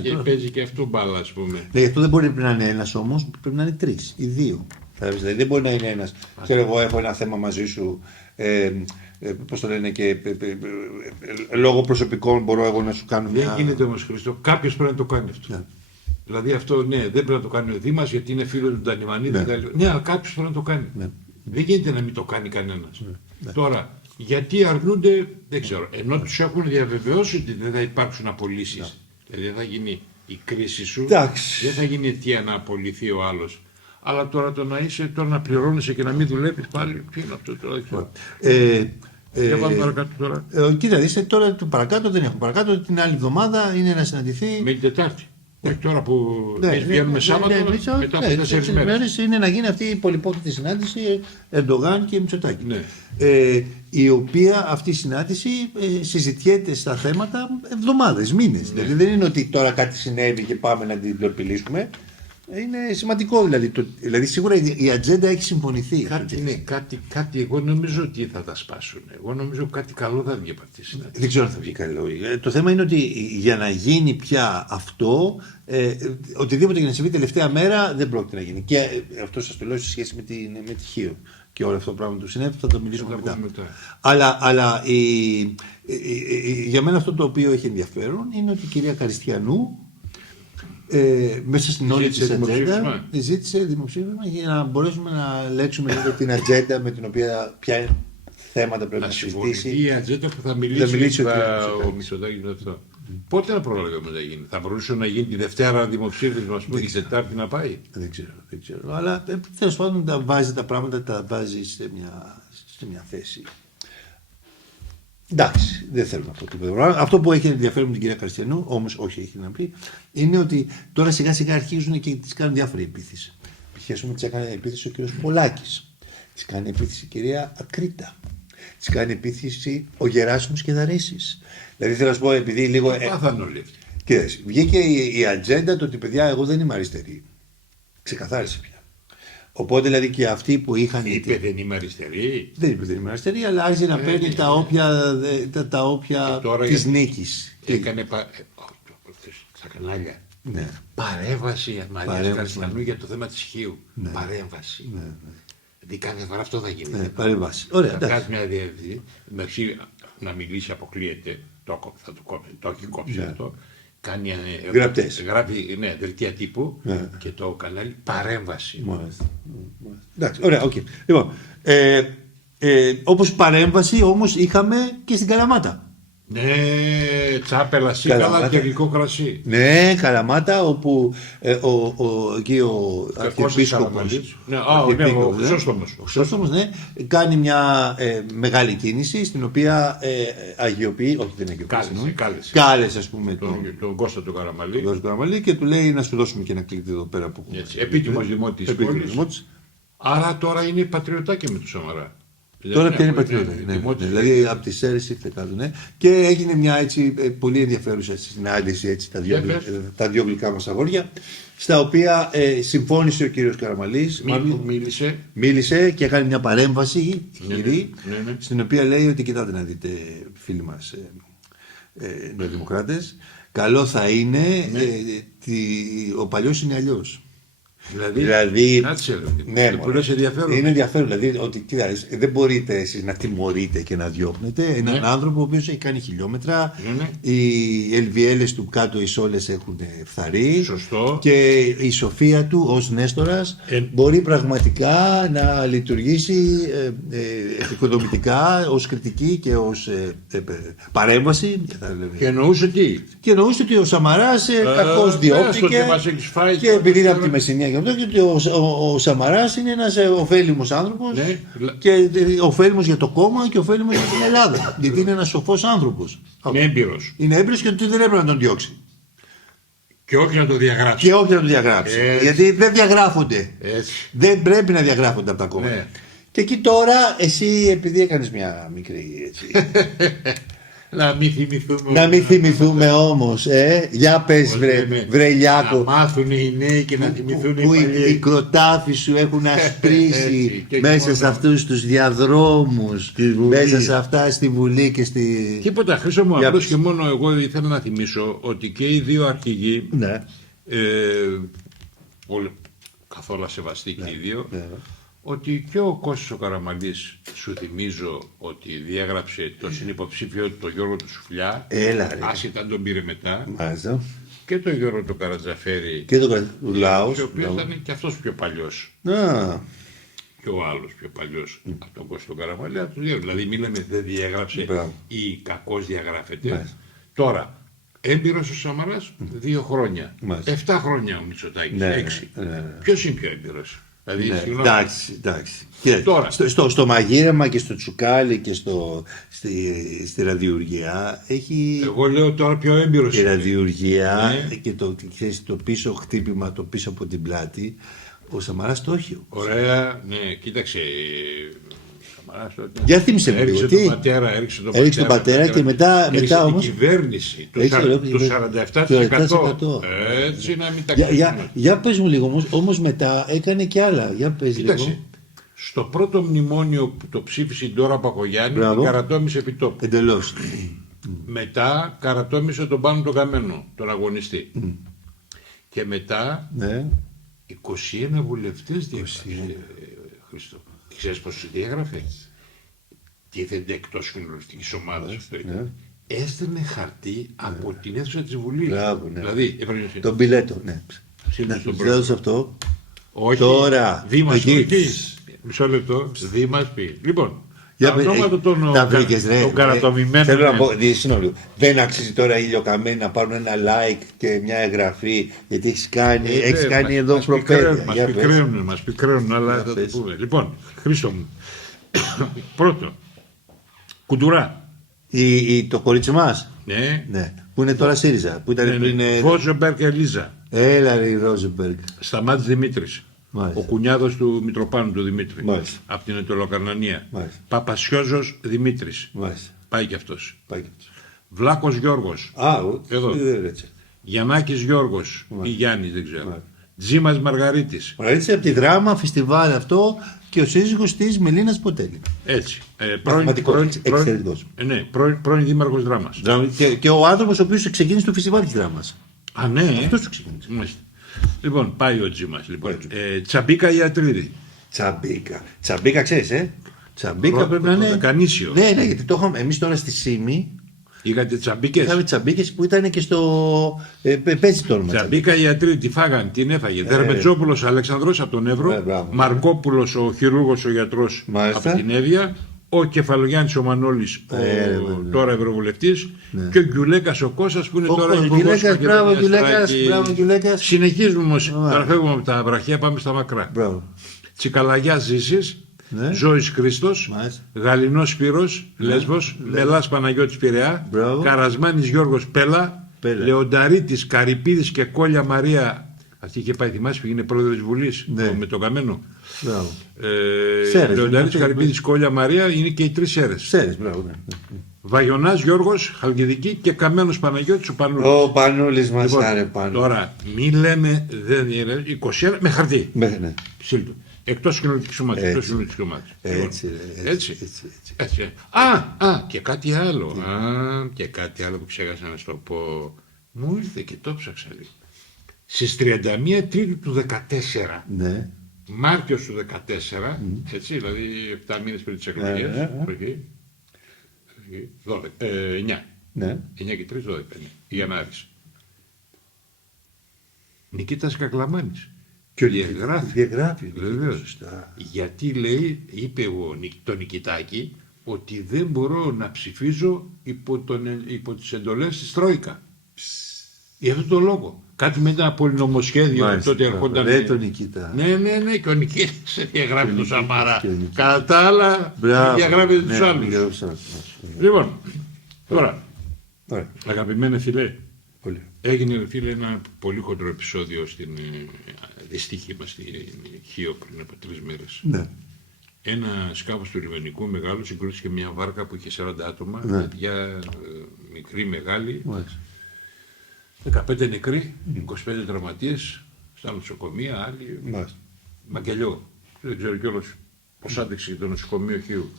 και παίζει και αυτό μπάλα, ας πούμε. Γι' αυτό δεν μπορεί να είναι ένας όμως, πρέπει να είναι 3 ή 2. Δηλαδή δεν μπορεί να είναι ένας, ξέρω εγώ έχω ένα θέμα μαζί σου, πώς το λένε και λόγω προσωπικών μπορώ εγώ να σου κάνω μια. Δεν γίνεται όμως Χρήστο, κάποιος πρέπει να το κάνει αυτό. Δηλαδή αυτό δεν πρέπει να το κάνει ο Δήμας γιατί είναι φίλος του Ντανιμανίδη. Ναι, αλλά κάποιος πρέπει να το κάνει. Δεν γίνεται να μην το κάνει κανένας. Τώρα, γιατί αρνούνται, δεν ξέρω. Ενώ τους έχουν διαβεβαιώσει ότι δεν θα υπάρξουν απολύσεις. Δηλαδή δεν θα γίνει η κρίση σου, δεν θα γίνει αιτία να απολυθεί ο άλλος. Αλλά τώρα το να είσαι, τώρα να πληρώνεσαι και να μην δουλεύεις πάλι, ποιο είναι αυτό τώρα. Για πάμε παρακάτω τώρα. Κοίτα, δείτε τώρα το παρακάτω δεν έχω. Παρακάτω την άλλη εβδομάδα είναι να συναντηθεί. Με την Τετάρτη. Όχι τώρα που βγαίνουμε Σάββατο, μετά από 4 μέρες. Είναι να γίνει αυτή η πολυπόκριτη συνάντηση Ερντογάν και Μητσοτάκη. Η οποία αυτή η συνάντηση συζητιέται στα θέματα εβδομάδες, μήνες. Δηλαδή δεν είναι ότι τώρα κάτι συνέβη και πάμε να την επιλύσουμε. Είναι σημαντικό δηλαδή. Δηλαδή σίγουρα η ατζέντα έχει συμφωνηθεί. Κάτι εγώ νομίζω ότι θα τα σπάσουν. Εγώ νομίζω κάτι καλό θα βγει από αυτή τη συνάντηση. Δεν ξέρω αν θα βγει καλό. Το θέμα είναι ότι για να γίνει πια αυτό, οτιδήποτε για να συμβεί τελευταία μέρα δεν πρόκειται να γίνει. Και αυτό σας το λέω σε σχέση με τη Χίο. Και όλο αυτό το πράγμα του συνέβη, θα το μιλήσουμε μετά. Αλλά για μένα αυτό το οποίο έχει ενδιαφέρον είναι ότι η κυρία Καριστιανού μέσα στην όλη της ατζέντα ζήτησε δημοψήφισμα για να μπορέσουμε να λέξουμε λίγο την ατζέντα με την οποία ποια θέματα πρέπει να συζητήσει. Η ατζέντα που θα μιλήσει ο Μητσοτάκης με αυτό. Πότε να προλάβουμε να γίνει, θα μπορούσε να γίνει τη Δευτέρα δημοψήφισμα, ας πούμε, τη Τετάρτη να πάει. Δεν ξέρω. Αλλά τέλος πάντων τα βάζει τα πράγματα, τα βάζει σε μια θέση. Εντάξει, δεν θέλω να πω τίποτα. Αυτό που έχει ενδιαφέρον με την κυρία Καριστιανού, όμως όχι έχει να πει, είναι ότι τώρα σιγά σιγά αρχίζουν και τις κάνουν διάφορη επίθεση. Π.χ. της έκανε επίθεση ο κύριος Πολάκης, της κάνει επίθεση η κυρία Ακρίτα, της κάνει επίθεση ο Γεράσιμος Κεδαρίσης. Δηλαδή θέλω να σου πω, επειδή λίγο. Πάθαν όλοι αυτοί. Κοίταξε, βγήκε η ατζέντα το ότι παιδιά, εγώ δεν είμαι αριστερή. Ξεκαθάρισε πια. Οπότε δηλαδή και αυτοί που είχαν. Είπε δεν είμαι αριστερή. Δεν είπε δεν είμαι αριστερή, αλλά άρχισε να παίρνει τα όποια της νίκης. Έκανε στα κανάλια. Ναι. Παρέμβαση Μαρίας Καριστιανού για το θέμα της Χίου. Ναι. Παρέμβαση. Ναι. Δηλαδή κάθε φορά αυτό θα γίνει. Ναι, παρέμβαση. Ωραία. Θα κάνει μια διεύθυνση. Να μιλήσει αποκλείεται. Θα το κόψει. Το έχει κόψει αυτό. κάνει Γραπτές. γράφει δελτία τύπου Ναι. και το κανάλι παρέμβαση. Μάλιστα. Εντάξει, ωραία, οκ. Λοιπόν, όπως παρέμβαση όμως είχαμε και στην Καλαμάτα. Ναι, τσάπελα, σίκαλα Καλαμάτα. και γλυκό κρασί. Ναι, Καλαμάτα, όπου εκεί ο Αρχιεπίσκοπος. Καραμαλής. Ναι, ο Χρυσόστομος. Ο Χρυσόστομος, ναι, κάνει μια μεγάλη κίνηση στην οποία αγιοποιεί, όχι δεν αγιοποιεί, κάλεσε ας πούμε τον Κώστα του Καραμαλή. τον Καραμαλή και του λέει να σου δώσουμε και ένα κλειδί εδώ πέρα που Επίτιμος δημότης πόλης. Άρα τώρα είναι πατριωτάκι με του Σαμαρά. Τώρα πια είναι πατριώτα. Δηλαδή από τις αίρες ήρθε κάτω. Ναι. Και έγινε μια έτσι πολύ ενδιαφέρουσα συνάντηση έτσι, τα δύο γλυκά μας αγόρια, στα οποία συμφώνησε ο κύριος Καραμαλής. Μίλησε και έκανε μια παρέμβαση χειρή, στην οποία λέει ότι κοιτάτε να δείτε φίλοι μας νεοδημοκράτες, καλό θα είναι ο παλιός είναι αλλιώς. Δηλαδή ναι, είναι ενδιαφέρον. Δηλαδή ότι κοίταξε, δεν μπορείτε εσείς να τιμωρείτε και να διώχνετε έναν άνθρωπο ο οποίος έχει κάνει χιλιόμετρα. Οι ελβιέλες του κάτω οι σόλες έχουν φθαρεί. Σωστό. Και η σοφία του ως Νέστορας μπορεί πραγματικά να λειτουργήσει οικοδομητικά ως κριτική και ως παρέμβαση. Και εννοούσε τι? Και εννοούσε ότι ο Σαμαράς κακώς διώχτηκε και επειδή είναι από τη Μεσσηνία και ότι ο Σαμαράς είναι ένας ωφέλιμος άνθρωπος και ωφέλιμος για το κόμμα και ωφέλιμος για την Ελλάδα. Γιατί είναι ένας σοφός άνθρωπος. Είναι έμπειρος. Είναι έμπειρος και ότι δεν έπρεπε να τον διώξει. Και όχι να το διαγράψει. Και όχι να το διαγράψει. Γιατί δεν διαγράφονται. Έτσι. Δεν πρέπει να διαγράφονται από τα κόμματα. Ναι. Και εκεί τώρα εσύ επειδή έκανες μια μικρή έτσι. Να μην θυμηθούμε όμως, για πες βρε Λιάκο. Να μάθουν οι νέοι και να θυμηθούν οι παλιοί. Οι κροτάφοι σου έχουν ασπρίσει μέσα σε αυτούς τους διαδρόμους, μέσα σε αυτά στη Βουλή και στη... Τίποτα, Χρήστο μου, απλώς και μόνο εγώ ήθελα να θυμίσω ότι και οι δύο αρχηγοί, καθόλου σεβαστοί και οι δύο, ότι και ο Κώστας ο Καραμαλής, σου θυμίζω ότι διέγραψε το συνυποψήφιο το Γιώργο του Σουφλιά, άσχετα αν τον πήρε μετά, Μάλιστα. και το Γιώργο του Καρατζαφέρη, και το Λάος, ο οποίος ήταν και αυτός πιο παλιός. Και ο άλλος πιο παλιός από τον Κώστα τον Καραμαλή, από τους δύο. Δηλαδή μίλαμε δεν διέγραψε ή κακώς διαγράφεται. Τώρα, έμπειρος ο Σαμαράς 2 χρόνια. 7 χρόνια ο Μητσοτάκης, 6. Ποιος είναι πιο έμπειρος? Δηλαδή, εντάξει. Τώρα, στο μαγείρεμα και στο τσουκάλι και στη ραδιουργία έχει... Εγώ λέω τώρα πιο έμπειρος. Η ραδιουργία και το πίσω χτύπημα, το πίσω από την πλάτη, ο Σαμαράς το έχει. Ωραία, ναι, κοίταξε. Για θύμισε μου λίγο. Έριξε τον πατέρα και μετά όμως... την κυβέρνηση του 47%. Έτσι να μην τα ξέρουμε. Για πες μου λίγο όμως μετά έκανε και άλλα. Για πες λίγο. Στο πρώτο μνημόνιο που το ψήφισε η Ντόρα Πακογιάννη, καρατόμησε επιτόπου. Εντελώς. Μετά καρατόμησε τον Πάνο τον Καμένο, τον αγωνιστή. Και μετά 21 βουλευτές διέγραψε, Χριστό. Ξέρεις πώς διέγραφε? Τίθενται εκτός κοινοβουλευτικής ομάδας. Έστελνε χαρτί από την αίθουσα της Βουλής. Δηλαδή, τον πιλέτο, να αυτό. Όχι, τώρα. Δήμας εκεί. Μισό λεπτό. Δήμας πει. Λοιπόν, τα ονόματα των καρατομημένων. Θέλω να πω, συγγνώμη, δεν αξίζει τώρα οι ηλιοκαμένοι να πάρουν ένα like και μια εγγραφή, γιατί έχεις κάνει εδώ προπέτεια. Μας πικραίνουν, αλλά θα το πούμε. Λοιπόν, Χρήστο μου, πρώτο, Κουντουρά. Το κορίτσι μας. Ναι. Που είναι τώρα ΣΥΡΙΖΑ. Ρόζεμπεργκ Ελίζα. Έλα ρε Ρόζεμπεργκ. Σταμάτης Δημήτρης. Ο κουνιάδος του Μητροπάνου του Δημήτρη. Από την Ετωλοκαρνανία. Παπασιόζος Δημήτρης. Πάει και αυτός. Βλάκος Γιώργος. Εδώ. Γιαννάκης Γιώργος ή Γιάννης, δεν ξέρω. Τζίμας Μαργαρίτης. Μαργαρίτης από τη Δράμα, φεστιβάλ αυτό και ο σύζυγος της Μελίνας Ποτέλη. Έτσι. Πρώην δήμαρχος Δράμας. Και ο άνθρωπος ο οποίος ξεκίνησε το φεστιβάλ της Δράμας. Α, ναι. Αυτός το ξεκίνησε. Λοιπόν, πάει ο Τζίμας. Λοιπόν. Τσαμπίκα Ιατρίδη. Τσαμπίκα, ξέρεις, Τσαμπίκα πρέπει να είναι. Κανίσιο. Ναι, γιατί το είχαμε εμείς τώρα στη Σύμη. Είχατε τσαμπίκες. Είχαμε τσαμπίκες που ήταν και στο. Παίζει το όνομα. Τσαμπίκα οι ιατροί τη φάγαν, την έφαγε. Δερμετζόπουλος Αλεξανδρός από τον Εύρο. Μαρκόπουλος ο χειρούργος ο γιατρός από την Εύβοια. Ο Κεφαλογιάννης ο Μανώλης, τώρα Ευρωβουλευτής. Και ο Γκιουλέκας ο Κώστας που είναι τώρα υπουργός. Μπράβο Γκιουλέκας. Συνεχίζουμε όμως. Τώρα φεύγουμε από τα βραχία, πάμε στα μακρά. Τσικαλαγιάς Ζήσης. Ναι. Ζώης Χρήστος, Γαλινός Σπύρος, Λέσβος, Μελάς Παναγιώτης Πειραιά, Καρασμάνης Γιώργος Πέλα, Λεονταρίτης Καρυπίδης και Κόλια Μαρία. Αυτή είχε πάει, θυμάσαι, που είναι πρόεδρος της Βουλής, με τον Καμένο. Λεονταρίτης Καρυπίδης, Κόλια Μαρία, είναι και οι 3 Σέρες. Βαγιονάς Γιώργος, Χαλκιδική και Καμένος Παναγιώτης ο Πανούλης. Ο Πανούλης μας άρε πάνω. Τώρα, μη λέμε, δεν είναι 21 με χαρτί. Σύλλτου. Εκτός κοινωνικής ομάδας. Έτσι. Και κάτι άλλο. Και κάτι άλλο που ξέχασα να σου το πω. Μου ήρθε και το ψάξα λίγο. Στις 31 Τρίτου του 2014, Μάρτιος του 2014, έτσι, δηλαδή 7 μήνες πριν τις εκλογές, 9 και 3, 12, Ιαννάρης. Νικήτας Κακλαμάνης. Και διαγράφει. Βεβαίως. Γιατί λέει, είπε το Νικητάκη, ότι δεν μπορώ να ψηφίζω υπό τις εντολές της Τρόικα. Για αυτόν τον λόγο. Κάτι με ένα πολυνομοσχέδιο τότε ερχόταν. Ναι, τον Νικήτα. Ναι, και ο Νικήτας διαγράφει τον Σαμαρά. Κατά τα άλλα, διαγράφει τους άλλους. Λοιπόν, τώρα, αγαπημένα φιλέ. Έγινε, φίλε, ένα πολύ χοντρό επεισόδιο στην δυστύχημα στην Χίο πριν από 3 μέρες. Ναι. Ένα σκάφος του λιμενικού μεγάλο συγκρούστηκε μια βάρκα που είχε 40 άτομα, παιδιά μικροί, μεγάλοι, 15 νεκροί, 25 τραυματίες, στα νοσοκομεία, άλλοι, μαγκελιό. Δεν ξέρω κιόλας πώς άντεξε το νοσοκομείο Χίου.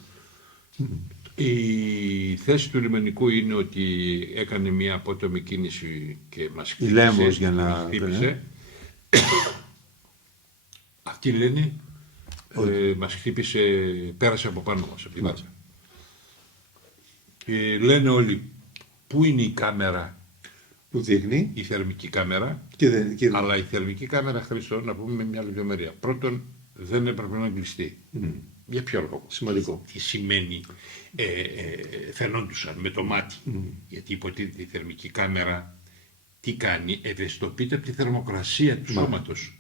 Η θέση του λιμενικού είναι ότι έκανε μια απότομη κίνηση και μας χτύπησε. Αυτοί λένε μας χτύπησε, πέρασε από πάνω μας από τη βάρκα. Λένε όλοι πού είναι η κάμερα που δείχνει, η θερμική κάμερα, αλλά η θερμική κάμερα, Χρήστο, να πούμε με μια λεπτομέρεια. Πρώτον, δεν έπρεπε να κλειστεί. Για ποιο λόγο? Σημαντικό. Τι σημαίνει φαινόντουσαν με το μάτι. Γιατί υποτίθεται η θερμική κάμερα τι κάνει? Ευαισθητοποιείται από τη θερμοκρασία του σώματος.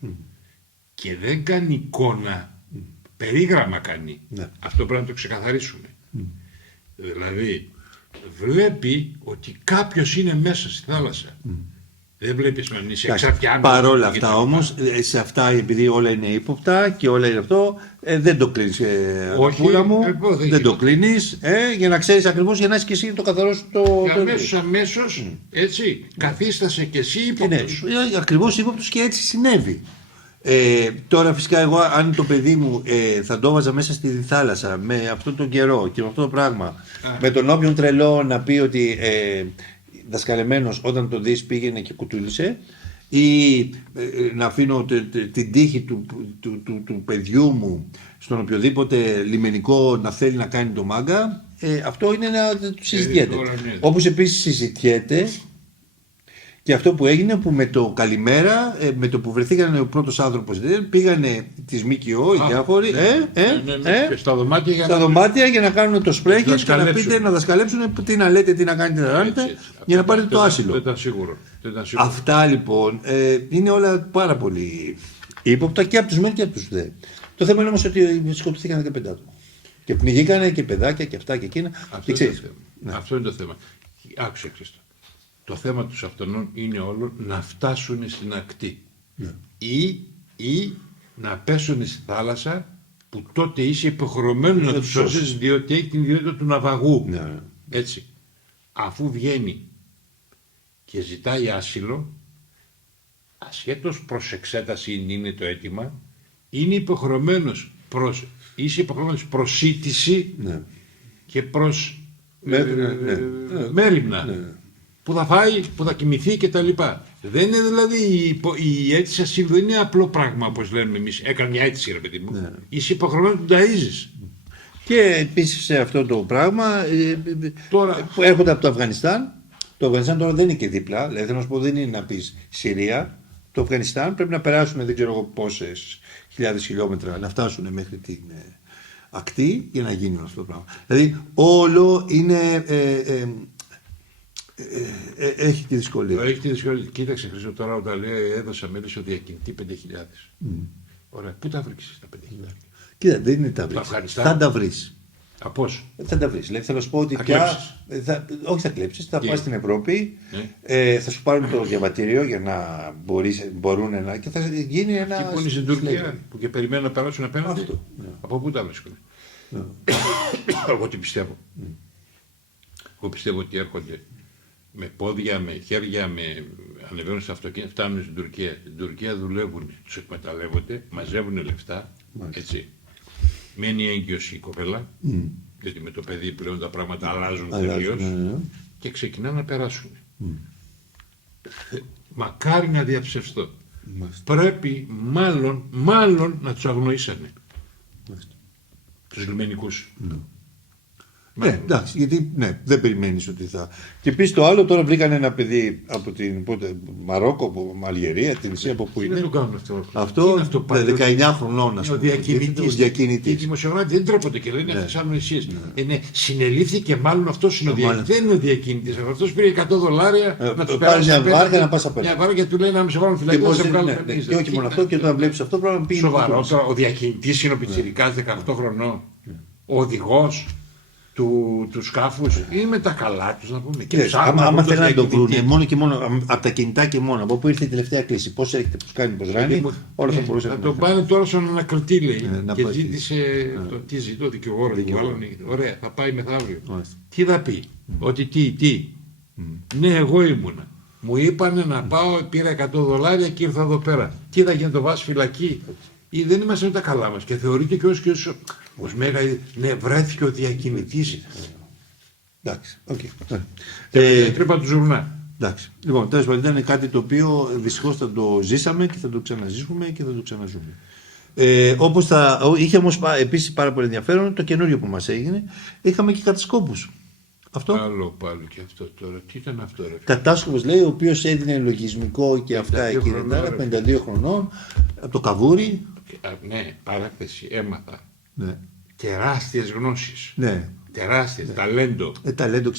Και δεν κάνει εικόνα, περίγραμμα κάνει. Αυτό πρέπει να το ξεκαθαρίσουμε. Δηλαδή βλέπει ότι κάποιος είναι μέσα στη θάλασσα. Δεν βλέπεις να είσαι εξαρτιάνος. Παρόλα αυτά όμως, σε αυτά επειδή όλα είναι ύποπτα και όλα είναι αυτό, δεν το κλείνεις, πουλά μου, δεν το κλείνεις, για να ξέρεις ακριβώς, για να έχεις και εσύ το καθαρό σου το... Αμέσως, έτσι, καθίστασε και εσύ ύποπτος. Ναι, ακριβώς ύποπτος και έτσι συνέβη. Τώρα φυσικά εγώ αν το παιδί μου θα το έβαζα μέσα στη θάλασσα με αυτόν τον καιρό και με αυτό το πράγμα, με τον όποιον τρελό να πει ότι δασκαλεμένος όταν το δεις πήγαινε και κουτούλησε, ή να αφήνω την τύχη του παιδιού μου στον οποιοδήποτε λιμενικό να θέλει να κάνει το μάγκα, αυτό είναι να συζητιέται. Όπως επίσης συζητιέται και αυτό που έγινε, που με το καλημέρα, με το που βρεθήκανε ο πρώτος άνθρωπος, πήγανε τις ΜΚΟ, οι διάφοροι, στα δωμάτια για να κάνουν το σπρέγγι και να πείτε, να δασκαλέψουν τι να λέτε, τι να κάνετε, να κάνετε, για να πάρετε το άσυλο. Δεν ήταν σίγουρο. Αυτά λοιπόν είναι όλα πάρα πολύ ύποπτα και από τους μεν και από τους δε. Το θέμα είναι όμως ότι σκοτωθήκαν 15 άτομα. Και πνιγήκανε και παιδάκια και αυτά και εκείνα. Αυτό είναι το θέμα. Άκουσε, Χρήστο. Το θέμα τους αυτών είναι όλο να φτάσουν στην ακτή ή να πέσουν στη θάλασσα, που τότε είσαι υποχρεωμένο να τους σώσεις, διότι έχει την ιδιότητα του ναυαγού. Έτσι. Αφού βγαίνει και ζητάει άσυλο, ασχέτως προς εξέταση είναι το αίτημα, είναι υποχρεωμένος προσήτηση και προς μέριμνα. Που θα φάει, που θα κοιμηθεί κτλ. Δεν είναι δηλαδή η αίτηση ασύλου, δεν είναι απλό πράγμα όπως λέμε εμείς. Έκανε μια αίτηση, ρε παιδί μου. Είσαι υποχρεωμένος να τον ταΐζεις. Και επίσης σε αυτό το πράγμα Τώρα- που έρχονται από το Αφγανιστάν. Το Αφγανιστάν τώρα δεν είναι και δίπλα. Δηλαδή θέλω να σου πω, δεν είναι να πεις Συρία. Το Αφγανιστάν πρέπει να περάσουν δεν ξέρω εγώ πόσες χιλιάδες χιλιόμετρα να φτάσουν μέχρι την ακτή για να γίνει αυτό το πράγμα. Δηλαδή όλο είναι. Έχει τη δυσκολία. Έχει τη δυσκολία. Κοίταξε, Χρήστο, τώρα όταν λέει έδωσα μέλη στο διακινητή 5.000. Ωραία, πού τα βρήκες τα 5.000. Κοίτα, δεν είναι τα βρεις. Αφγανιστάν. Θα τα βρεις. Από πώς. Θα τα βρεις. Δηλαδή θέλω να σου πω ότι Θα πια. κλέψεις. Όχι, θα κλέψεις. Θα Τι? πας στην Ευρώπη. Ναι. Θα σου πάρουν το διαβατήριο για να μπορούν να. Και θα γίνει ένα. Εκεί που είναι στην Τουρκία, που και περιμένουν να περάσουν απέναντι. Αυτό, ναι. Από πού τα βρίσκουν. Εγώ τι πιστεύω. Εγώ πιστεύω ότι έρχονται με πόδια, με χέρια, ανεβαίνουν στα αυτοκίνητα, φτάνουν στην Τουρκία. Στην Τουρκία δουλεύουν, τους εκμεταλλεύονται, μαζεύουν λεφτά. Έτσι. Μένει έγκυος η κοπέλα, γιατί με το παιδί πλέον τα πράγματα αλλάζουν τελείως και ξεκινάνε να περάσουν. Μακάρι να διαψευστώ. Πρέπει μάλλον να τους αγνοήσανε. Τους λιμενικούς. Ναι, εντάξει, γιατί δεν περιμένεις ότι θα. Και επίσης το άλλο, τώρα βρήκαν ένα παιδί από την Μαρόκο, από Αλγερία, την Ισία, από πού Τι είναι. δεν το κάνουν αυτό. Αυτό, Είναι αυτό πάλι. 19 χρονών, ας Ο πούμε. διακινητής. Ο διακινητής. Οι δημοσιογράφοι δεν τρέπονται και λένε αυτές τις ανοησίες. Συνελήφθηκε μάλλον αυτός είναι ο διακινητής. Δεν είναι ο διακινητής. Αυτός πήρε $100 να τους πάρει μια απέναντι. βάρκα να πας απέναντι. Μια βάρκα και του λέει να με σε βάλουν φυλακή. να σε βγάλουν φυλακή. Και όχι μόνο αυτό, και όταν βλέπεις αυτό πράγμα πήγαινε. Σοβαρό τώρα, ο διακινητής είναι ο πιτσιρικάς 18 χρονών. Ο οδηγός του σκάφους είναι με τα καλά τους να πούμε. Και Άμα θέλουν να το διακινητή. βρούνε, μόνο και μόνο από τα κινητά και μόνο, από πού ήρθε η τελευταία κλίση, πώς έρχεται, πώς κάνει, πώς ράνει, όλα θα μπορούσε να να τον πάνε τώρα στον ανακριτή, λέει. να Και πάει. ζήτησε. Τι ζητώ, δικηγόρο. Ωραία, θα πάει μεθαύριο. Μάλιστα. Τι θα πει, ότι τι. Ναι, εγώ ήμουνα. Μου είπανε να πάω, πήρα $100 και ήρθα εδώ πέρα. Τι θα γίνει, να το βάζει φυλακή. Ή δεν είμαστε με τα καλά μας. Και θεωρείται και ως μέγα. Ναι, βρέθηκε ο διακινητής. Εντάξει, οκ. Τρύπα του ζουρνά. Εντάξει. Λοιπόν, τέλος πάντων ήταν κάτι το οποίο δυστυχώς θα το ζήσαμε και θα το ξαναζήσουμε και θα το ξαναζούμε. Όπως είχε όμως επίσης πάρα πολύ ενδιαφέρον το καινούριο που μας έγινε, είχαμε και κατασκόπους. Αυτό. Άλλο πάλι και αυτό τώρα. Τι ήταν αυτό, ρε. Κατάσκοπος λέει, ο οποίος έδινε λογισμικό και αυτά 52 εκείνη χρονών, τα ρε. 52 χρονών, από το Καβούρι. Ναι, παράθεση, έμαθα. Ναι. Τεράστιες γνώσεις. Ναι. Τεράστιες, ταλέντο.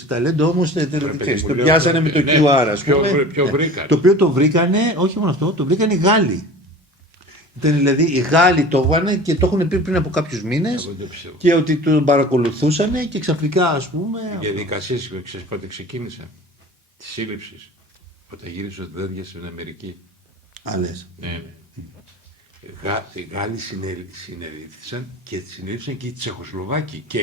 Ταλέντο όμως παιδί μου, το λέω, πιάσανε με το ναι, QR, ας πούμε. ποιο βρήκανε. Το οποίο το βρήκανε, όχι μόνο αυτό, το βρήκανε οι Γάλλοι. Ήταν δηλαδή οι Γάλλοι το έβγανε και το έχουν πει πριν από κάποιους μήνες Εγώ δεν πιστεύω. και ότι τον παρακολουθούσαν και ξαφνικά, ας πούμε. Η διαδικασία, ξέρεις πότε ξεκίνησε, τη σύλληψη. Όταν γύρισε ο Δέργιας στην Αμερική. Λες. Ναι. Οι Γάλλοι συνελήφθησαν και συνελήφθησαν και οι Τσεχοσλοβάκοι και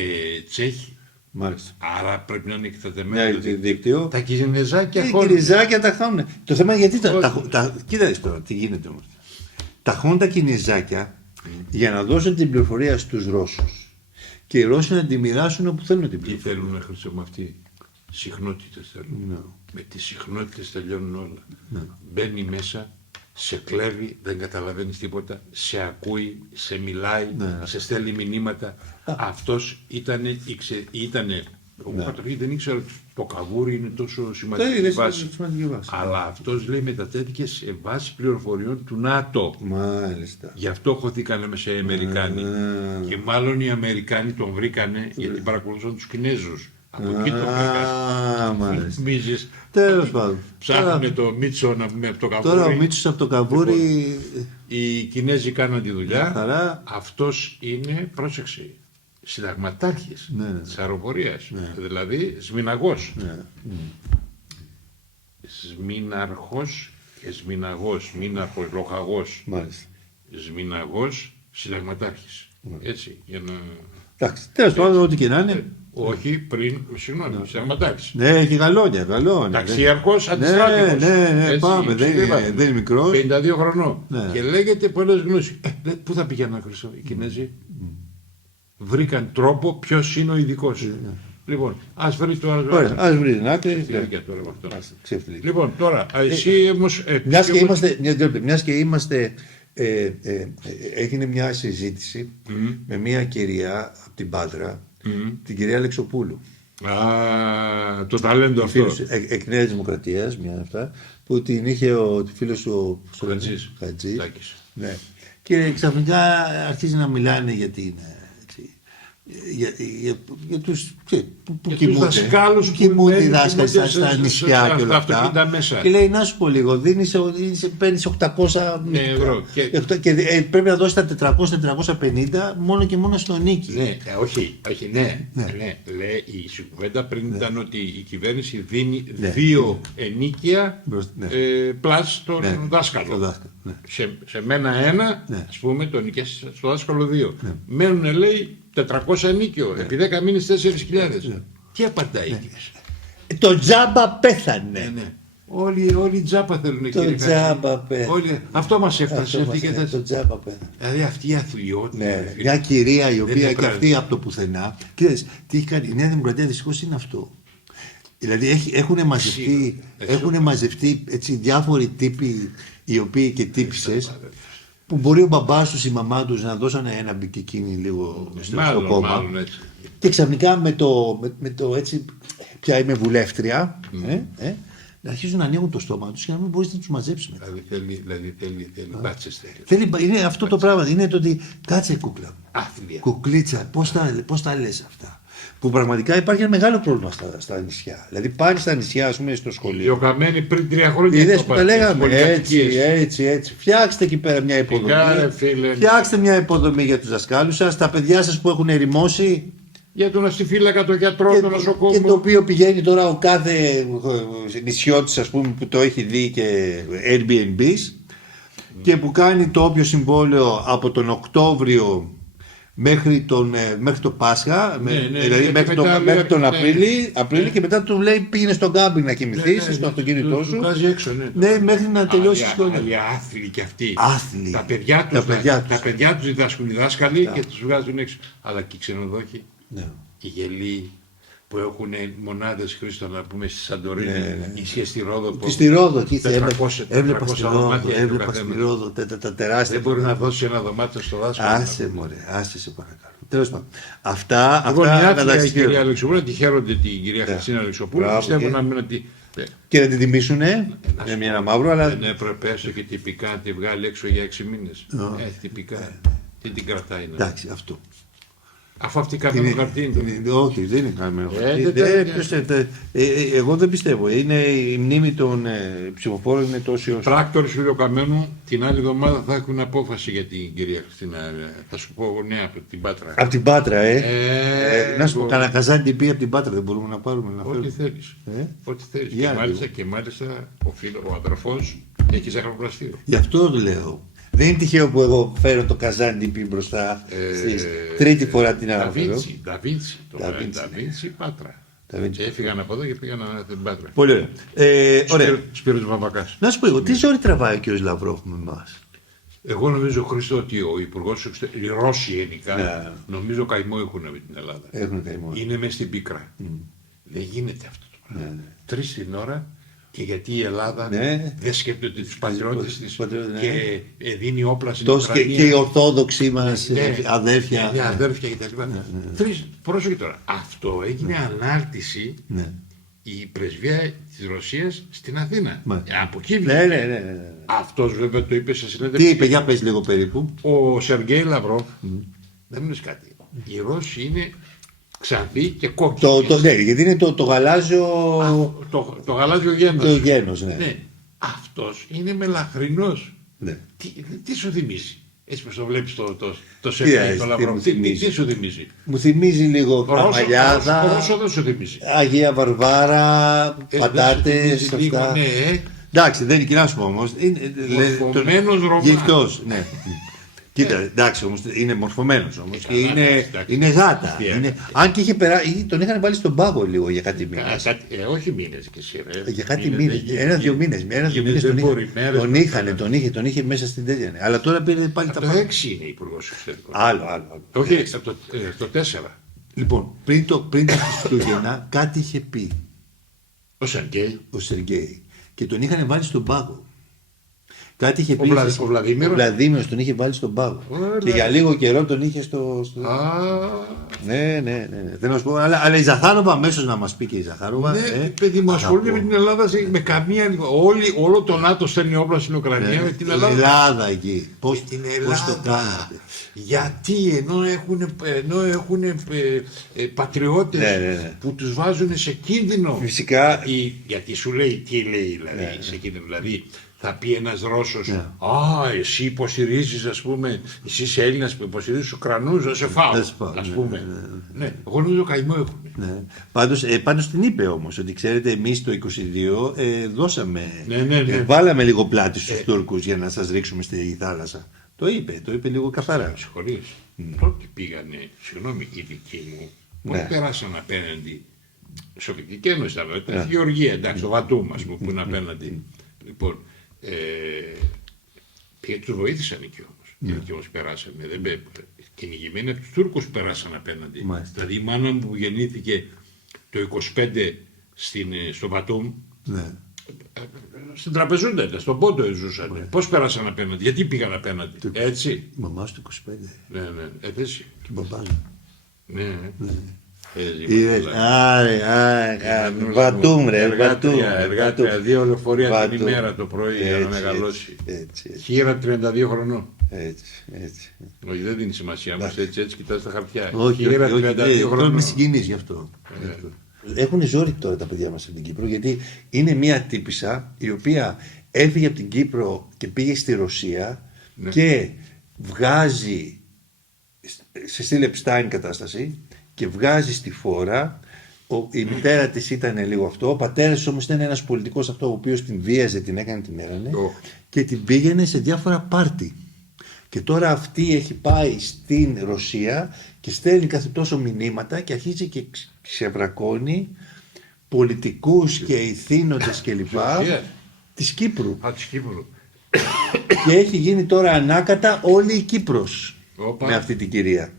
Τσέχοι. Μάλιστα. Άρα πρέπει να είναι Ναι, εκτεταμένο το δίκτυο. Τα κιζινεζάκια Οι χώνουν. Κινεζάκια τα χάνουν. Το θέμα είναι γιατί Όχι. κοίταξε τώρα τι γίνεται όμως. Τα χώνουν τα Κινεζάκια για να δώσουν την πληροφορία στους Ρώσους. Και οι Ρώσοι να τη μοιράσουν όπου θέλουν την Τι πληροφορία. θέλουν να χρησιμοποιούν αυτοί. Συχνότητες θέλουν. Ναι. Με τις συχνότητες τελειώνουν όλα. Ναι. Μπαίνει μέσα, σε κλέβει, δεν καταλαβαίνεις τίποτα, σε ακούει, σε μιλάει, Ναι. σε στέλνει μηνύματα. Αυτός ήτανε, εγώ καταρχήν δεν ήξερα ότι το καβούρι είναι τόσο σημαντική βάση. Σημαντική βάση. Αλλά αυτός λέει μετατέθηκε σε βάση πληροφοριών του ΝΑΤΟ. Μάλιστα. Γι' αυτό χωθήκανε μέσα οι Αμερικάνοι. Και μάλλον οι Αμερικάνοι τον βρήκανε γιατί παρακολουθούν τους Κινέζους. Από εκεί τον βρήκανε. Μάλιστα. Νομίζεις, Τέλος πάντων. ψάχνουμε το Μίτσο να πούμε από το Τώρα ο καβούρι. Μίτσος από το Καβούρι. Οι Κινέζοι κάναν τη δουλειά. Χαρά. Αυτός είναι, πρόσεξε, συνταγματάρχης Ναι. της αεροπορίας. Δηλαδή σμιναγός. Ναι. Σμιναρχός και σμιναγός. Μήναρχος, λοχαγός. Μάλιστα. Σμιναγός, συνταγματάρχης. Έτσι, για να... Εντάξει, τέλος πάντων, ό,τι και να είναι. Όχι, πριν, συγγνώμη, συνταγματάρχης. Ναι, έχει γαλόνια. Ταξιαρχός, αντιστράτηγος. Ναι, Έτσι, πάμε. Δεν είπαμε. είναι μικρός. 52 χρονών. Ναι. Και λέγεται πολλές γνώσεις. Πού θα πηγαίνουν να χρυσό, οι Κινέζοι. Βρήκαν τρόπο ποιος είναι ο ειδικός. Λοιπόν, ας βρει το άλλο. Ωραία, ας βρει την άκρη. Διάρκεια τώρα με αυτό. Ξεφτυλίγει. Λοιπόν, τώρα, εσύ όμως... Μιας και είμαστε έγινε μια συζήτηση με μια κυρία από την Πάτρα, την κυρία Αλεξοπούλου. Το ταλέντο αυτό. Εκ Νέας Δημοκρατίας, μια αυτά, που την είχε ο φίλος του Χατζής. Ναι. Και ξαφνικά αρχίζει να μιλάνε για την. Για τους δασκάλους που κοιμούνται οι δάσκαλοι στα νησιά και όλα αυτά. Και λέει, να σου πω λίγο, παίρνεις 800 ευρώ και πρέπει να δώσεις τα 400-450 μόνο και μόνο στον νίκη. Ναι, όχι, ναι. Λέει, η κουβέντα πριν ήταν ότι η κυβέρνηση δίνει 2 ενίκια πλάς στον δάσκαλο. Σε μένα 1, ας πούμε, το νοικιάσει στο δάσκαλο 2. Μένουν, λέει, 400 ενίκιο, επί 10 μήνες 4.000. Τι απαντάει? Το τζάμπα πέθανε. Όλοι τζάμπα θέλουν, το τζάμπα πέθανε. Αυτό μας έφτασε. Το τζάμπα πέθανε. Δηλαδή αυτή η αθλειότητα. Μια κυρία η οποία και αυτή από το πουθενά. Κοίταξε, τι έχει κάνει η Νέα Δημοκρατία, δυστυχώς είναι αυτό. Δηλαδή έχουν μαζευτεί έτσι, διάφοροι τύποι οι οποίοι και τύπισσες, που μπορεί ο μπαμπάς τους, η μαμά τους να δώσανε ένα μπικικίνι λίγο στο κόμμα. Και ξαφνικά με το έτσι, πια είμαι βουλεύτρια, να αρχίζουν να ανοίγουν το στόμα τους και να μην μπορείς να τους μαζέψεις μετά. Δηλαδή θέλει μπάτσες. Είναι αυτό το πράγμα, είναι το ότι κάτσε κούκλα μου. Άθλια. Κουκλίτσα, πώς τα λες αυτά. Που πραγματικά υπάρχει ένα μεγάλο πρόβλημα στα νησιά. Δηλαδή πάνε στα νησιά, ας πούμε, στο σχολείο. Διοκαμένοι πριν 3 χρόνια. Είδες που τα λέγαμε έτσι. Φτιάξτε εκεί πέρα μια υποδομή. Φτιάξτε μια υποδομή για τους δασκάλους σας, τα παιδιά σας που έχουν ερημώσει. Για τον αστιφύλακα, τον γιατρό, τον νοσοκόμο. Και το οποίο πηγαίνει τώρα ο κάθε νησιώτης, ας πούμε, που το έχει δει και Airbnb και που κάνει το όποιο συμβόλαιο από τον Οκτώβριο μέχρι το Πάσχα, δηλαδή μέχρι τον Απρίλη και μετά του λέει πήγαινε στον κάμπινγκ να κοιμηθείς στο αυτοκίνητό σου. Ναι, μέχρι να τελειώσει η σχολή. Οι άθλοι κι αυτοί. Τα παιδιά τους διδάσκουν οι δάσκαλοι και τους βγάζουν έξω. Αλλά και οι ξενοδόχοι, οι γελοί που έχουν μονάδες, Χρήστο, να πούμε, στη Σαντορίνη ή στη Ρόδο. Στη Ρόδο, εκεί έβλεπα στη Ρόδο τα τεράστια. Δεν μπορεί να δώσει ένα δωμάτιο στο δάσκαλο. Άσε μωρέ, άσε σε παρακαλώ. Τέλος πάντων. Αυτά η κυρία Αλεξοπούλου, τη χαίρονται την κυρία Χριστίνα Αλεξοπούλου. Πιστεύω να μην ότι. Και να την τιμήσουνε με ένα μαύρο, αλλά. Δεν έπρεπε έστω και τυπικά να τη βγάλει έξω για 6 μήνες. Τυπικά. Τι την κρατάει? Εντάξει, αυτό. Αφού αυτή καμένο χαρτί είναι. Όχι, δεν είναι καμένο χαρτί. Εγώ δεν πιστεύω. Η μνήμη των ψηφοφόρων είναι τόση όσο. Πράκτορες του Ιλιοκαμένου την άλλη εβδομάδα θα έχουν απόφαση για την κυρία Χριστίνα. Θα σου πω νέα από την Πάτρα. Από την Πάτρα, να σου πω, κανένα καζάνι την πει από την Πάτρα δεν μπορούμε να πάρουμε. Ό,τι θέλεις. Ό,τι θέλεις. Και μάλιστα ο αδερφός έχει ζαχαροπλαστείο. Γι' αυτό λέω. Δεν είναι τυχαίο που εγώ φέρω το καζάνι πει μπροστά τρίτη φορά την αναφέρω. Νταβίντσι Πάτρα. Και έφυγαν από εδώ και πήγαν στην Πάτρα. Πολύ ωραία. Σπύρος Βαμβακάς. Να σου πω εγώ, τι ζόρι τραβάει ο κ. Λαυρόφ με εμάς? Εγώ νομίζω, Χρήστο, ότι ο Υπουργός οι Ρώσοι γενικά, νομίζω καημό έχουν με την Ελλάδα. Έχουν καημό. Είναι μέσα στην πίκρα. Δεν γίνεται αυτό το πράγμα. 3 την ώρα. Και γιατί η Ελλάδα δεν σκέπτεται τους πατριώτες της και δίνει όπλα στην Ουκρανία. Και οι Ορθόδοξοι μας αδέρφια. Αδέρφια κτλ. Πρόσεχε τώρα. Αυτό έγινε ανάρτηση η πρεσβεία της Ρωσίας στην Αθήνα. Από εκεί βγήκε. Αυτός βέβαια το είπε σε συνέντευξη. Τι είπε, για πες λίγο περίπου. Ο Σεργέη Λαυρόφ, δεν μου κάτι. Οι Ρώσοι είναι ξανθή και κόκκινη. Ναι, γιατί είναι το γαλάζιο. Το γαλάζιο γένος. Το γένος, ναι. Αυτός είναι μελαχρινός. Ναι. Τι σου θυμίζει? Έτσι πως το βλέπεις το Σεργέη το Λαυρόφ. Τι σου θυμίζει? Μου θυμίζει λίγο Παπαλιάδα. Ρώσο δεν σου θυμίζει. Αγία Βαρβάρα, πατάτες, αυτά. Εντάξει, δεν είναι κοινά σου πω όμως. Μορφωμένος Ρωμά. Γυφτός, ναι. Κοίτα, εντάξει όμως, είναι μορφωμένος όμως και είναι γάτα. Αν και είχε περάσει, τον είχαν βάλει στον πάγο λίγο για κάτι μήνες. Όχι μήνες και σειρές. Για κάτι μήνες, 1-2 μήνες. Τον είχε μέσα στην τέτοια. Αλλά τώρα πήρε πάλι τα πάντα. Το 6 είναι υπουργός εξωτερικών. Άλλο. Όχι, το 4. Λοιπόν, πριν τα Χριστούγεννα κάτι είχε πει ο Σεργέη και τον είχαν βάλει στον πάγο. Κάτι είχε πει. Ο Βλαδίμηρος. Ο Βλαδίμηρος τον είχε βάλει στον πάγο. Και για λίγο καιρό τον είχε στο. Ναι. Θέλω να σου πω, αλλά η Ζαχάροβα, αμέσως να μας πει και η Ζαχάροβα. Ναι, παιδί μου, ασχολείται με την Ελλάδα με καμία. Όλο το ΝΑΤΟ στέλνει όπλα στην Ουκρανία με την Ελλάδα. Η Ελλάδα εκεί. Πώς την το κάνατε. Γιατί ενώ έχουν πατριώτες που τους βάζουν σε κίνδυνο. Φυσικά. Γιατί σου λέει τι λέει δηλαδή, σε κίνδυνο. Δηλαδή θα πει ένας Ρώσος, εσύ υποστηρίζεις, ας πούμε, εσύ είσαι Έλληνας που υποστηρίζεις τους Ουκρανούς, να σε φάω, ας πούμε. Ναι, εγώ νομίζω καημό έχουν. Ναι. Πάντως την είπε όμως, ότι ξέρετε, εμείς το 22 δώσαμε, βάλαμε λίγο πλάτη στους Τούρκους για να σας ρίξουμε στη θάλασσα. Το είπε λίγο καθαρά. Συγχωρείς. Τότε πήγανε, συγγνώμη, οι δικοί μου, πώς πέρασαν απέναντι. Σοβιετική Ένωση ήταν, η Γεωργία, εντάξει, το Βατούμ, ας πούμε, που είναι απέναντι. Λοιπόν, τους βοήθησαν εκεί όμως. Γιατί όμως περάσαμε. Κυνηγημένοι από τους Τούρκους περάσαν απέναντι. Δηλαδή η μάνα μου που γεννήθηκε το 25 στο Βατούμ, στην Τραπεζούντα ήταν, στον Πόντο ζούσαν. Πώς πέρασαν απέναντι, γιατί πήγαν απέναντι. Έτσι. Η μαμά σου το 25. Ναι, έτσι. Και ο μπαμπάς. Ναι. Βατούμ ρε, εργάτρια, 2 λεωφορεία την ημέρα το πρωί για να μεγαλώσει. Χείρα 32 χρονών. Έτσι. Όχι, δεν δίνει σημασία, όμως έτσι κοιτάς τα χαρτιά. Όχι, Χείρα 32 τώρα χρονών. με συγκινείς γι' αυτό. Έχουν ζόρι τώρα τα παιδιά μας στην Κύπρο, γιατί είναι μια τύπισσα η οποία έφυγε από την Κύπρο και πήγε στη Ρωσία και βγάζει σε στυλ Epstein κατάσταση και βγάζει στη φόρα. Η μητέρα της ήταν λίγο αυτό, ο πατέρας της όμως ήταν ένας πολιτικός αυτό, ο οποίος την βίαζε, την έκανε, την έρανε και την πήγαινε σε διάφορα πάρτι. Και τώρα αυτή έχει πάει στην Ρωσία και στέλνει κάθε τόσο μηνύματα και αρχίζει και ξεβρακώνει πολιτικούς και ηθήνοντες κλπ. Της Κύπρου. Της Κύπρου. Και έχει γίνει τώρα ανάκατα όλη η Κύπρος με αυτή την κυρία.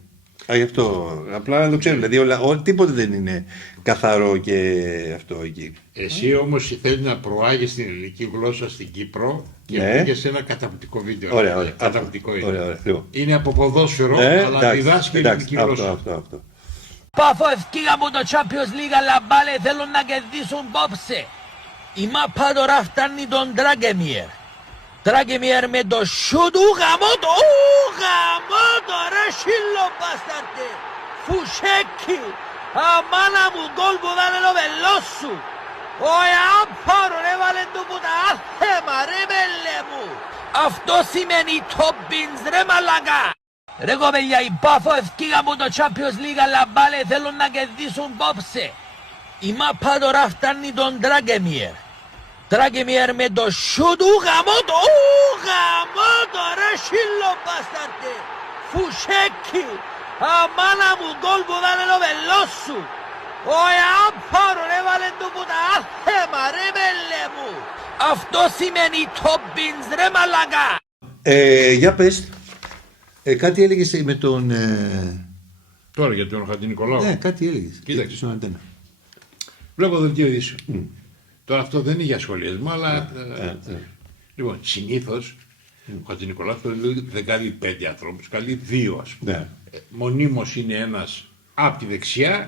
Γι' αυτό, απλά να το ξέρουν, δηλαδή τίποτε δεν είναι καθαρό και αυτό εκεί. Εσύ όμως θέλει να προάγεις την ελληνική γλώσσα στην Κύπρο και πήγες σε ένα καταπληκτικό βίντεο. Ωραία. Καταπληκτικό είναι. Ωραία. Είναι από ποδόσφαιρο, αλλά διδάσκει ελληνική γλώσσα. Αυτό. Πάφο ευκήγα από το Champions League, αλλά πάλι θέλουν να κερδίσουν πόψε. Η μάπα τώρα φτάνει τον Ντράγκεμιερ. Ντράγκεμιερ με το σούτ, ουγαμότο ρε σύλλο μπάσταρτε. Φουσέκι, αμάνα μου γκολ που δάνε το βελό σου. Ο Εάμπαρο έβαλε του που τα άθεμα ρε μέλε μου. Αυτό σημαίνει Toppins ρε μαλακά. Ρε κοπέλια, η Πάφο ευκήγα από το Champions League, αλλά πάλι θέλουν να κερδίσουν πόψε. Η μάπα τώρα φτάνει τον Ντράγκεμιερ. Ντράγκεμιερ με το σούτ, ουγαμότο ρε σύλλο μπάσταρτε. Φουσέκι, αμάνα μου γκολ που δάνε το βελό σου. Ο Εάμπαρο έβαλε του που τα άθεμα ρε μέλε μου. Αυτό σημαίνει Toppins ρε μαλακά. Για πες. Κάτι έλεγες με τον... Τώρα για τον Χατζηνικολάου. Ναι, κάτι έλεγες. Κοίταξε. Βλέπω δελτίο ειδήσεων. Τώρα αυτό δεν είναι για σχολιασμό, αλλά... Λοιπόν, συνήθως ο Χατζηνικολάους δεν καλεί 5 ανθρώπους, καλεί 2 ας πούμε. Μονίμως είναι ένας από τη δεξιά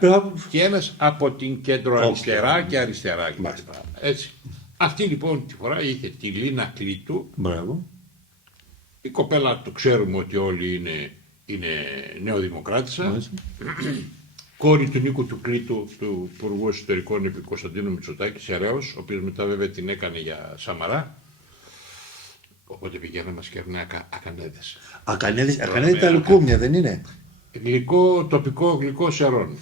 και ένας από την κέντρο αριστερά και αριστερά. Έτσι. Αυτή λοιπόν τη φορά είχε τη Λίνα Κλήτου. Μπράβο. Η κοπέλα το ξέρουμε ότι όλοι είναι νεοδημοκράτησα. Κόρη του Νίκου του Κλήτου, του Υπουργού Εσωτερικών επί Κωνσταντίνου Μητσοτάκη, Σεραίος, ο οποίος μετά βέβαια την έκανε για Σαμαρά. Οπότε πηγαίναμε μας κέρνε ακανέδες. Ακανέδες τα λουκούμια δεν είναι? Γλυκό, τοπικό γλυκό σερών.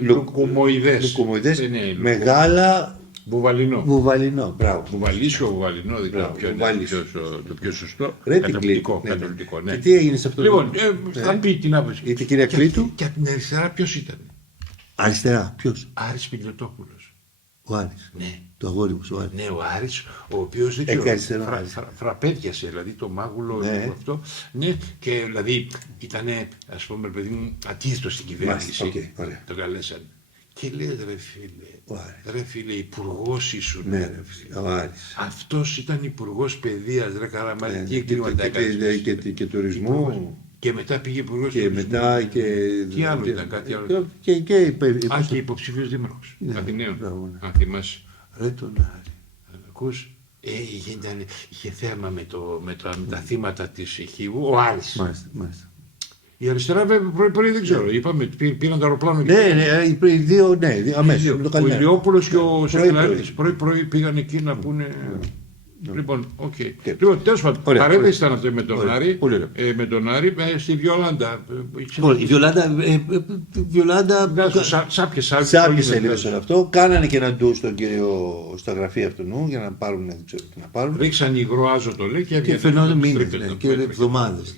Λουκουμοειδές. Μεγάλα... Βουβαλινό. Μπράβο. Βουβαλίσιο, βουβαλινό, δεν ξέρω ποιο είναι το πιο σωστό. Καταπληκτικό, ναι. Και τι έγινε σε αυτό? Λοιπόν, θα πει την άποψη. Η κυρία Κλήτου. Και από την αριστερά ποιος ήταν? Αριστερά, ποιος? Άρης Πιλιοτόπουλος. Ο Άρης. Ναι. Το αγόρι μου, ο Άρης. Ναι, ο Άρης, ο οποίος δεν ξέρω, φραπέδιασε, δηλαδή το μάγουλο αυτό. Ναι, και δηλαδή ήταν, ας πούμε, παιδί μου, αντίθετο στην κυβέρνηση. Okay, τον καλέσαν. Και λες ρε φίλε, ρε φίλε, υπουργός ήσουν. Ναι, ρε φίλε, ο Άρης. Αυτός ήταν υπουργός παιδείας, ρε Καραμαλή, τι Και- εγκλήματα έκανες. και τουρισμού. Και μετά πήγε υπουργός Και τουρισμού. μετά και. Τι άλλο ήταν, κάτι άλλο. Και Υποψήφιος δήμαρχος Αθηναίων. μπράβο, ναι. Αν θυμάσαι. Ρε τον Άρη. Ακούς, είχε θέμα με τα θύματα της Χίβου, ο Άρης. Μάλιστα. Η αριστερά βέβαια πρωί δεν ξέρω, είπαμε, πήραν το αεροπλάνο και Ναι, οι δύο, αμέσως. με το ο καλημέρα. Ηλιόπουλος και ο Πρωί, Σακελαρίδης πρωί πήγαν εκεί να πούνε. Λοιπόν, οκ. Και- Λοιπόν, τέλος πάντων, Ωραία, παρένθεση ωραία. ήταν αυτό με τον Ωραία, Άρη. πολύ ωραία. Με τον Άρη, στη Βιολάντα. Λοιπόν, η Βιολάντα σάπιασε λίγο σε όλο αυτό. Κάνανε και ένα ντου στον κύριο στα γραφεία αυτού για να πάρουν, δεν ξέρω τι να πάρουν. Ρίξαν υγρό άζωτο, λέει, και Και έβγαινε φαινόταν με μήνες τρύπες, και εβδομάδες.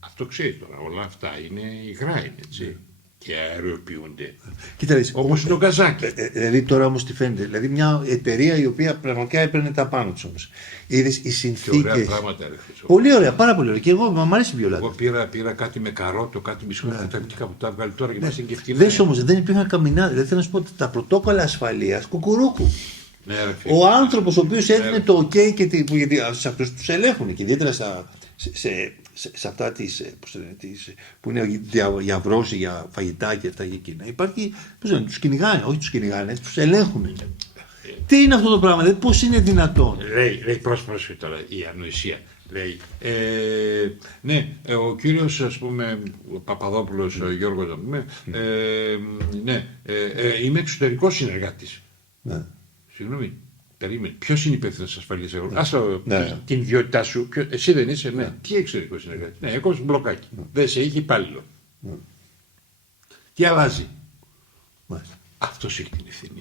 Αυτό ξέρει τώρα, όλα αυτά είναι υγρά είναι, έτσι. Και αεροποιούνται. Κοίτα, δεις, Όπως είναι ο Καζάκη. δηλαδή τώρα όμως τι φαίνεται. Δηλαδή μια εταιρεία η οποία πραγματικά έπαιρνε τα πάνω της όμως. Είδες οι Και ωραία συνθήκες. πράγματα ρε φίλε. Πολύ ωραία, πάρα πολύ ωραία. Και εγώ μου αρέσει η Βιολάντα. Εγώ πήρα κάτι με καρότο, κάτι μπισκότα, τα που τα βγάλει τώρα και μας είναι και φτηνά. Δες όμως, δεν υπήρχαν καμινά. Δηλαδή θέλω να σου πω ότι τα πρωτόκολλα ασφαλείας κουκουρούκου. Ναι, ρε φίλε. Ο άνθρωπος ο οποίος έδινε το OK γιατί σε αυτούς τους ελέγχουν και ιδιαίτερα σε αυτά που είναι για βρόση, για φαγητά και αυτά και εκείνα. Υπάρχει, πώς λένε, τους κυνηγάνε, όχι τους κυνηγάνε, τους ελέγχουν. Τι είναι αυτό το πράγμα, δηλαδή πώς είναι δυνατόν. Λέει πρόσφαση τώρα η ανοησία. Λέει, ο κύριος, ας πούμε, ο Παπαδόπουλος, ο Γιώργος, να πούμε, είμαι εξωτερικός συνεργάτης. Ναι. Συγγνώμη, περίμενε. Ποιος είναι υπεύθυνος ασφαλείας αγοράς? Άσε Ναι. την ιδιότητά σου. Εσύ δεν είσαι, ναι. Τι εξωτερικός συνεργάτης? Ναι, έκοψε μπλοκάκι. Δεν σε είχε υπάλληλο. Τι αλλάζει? Μάλιστα. Αυτός έχει την ευθύνη.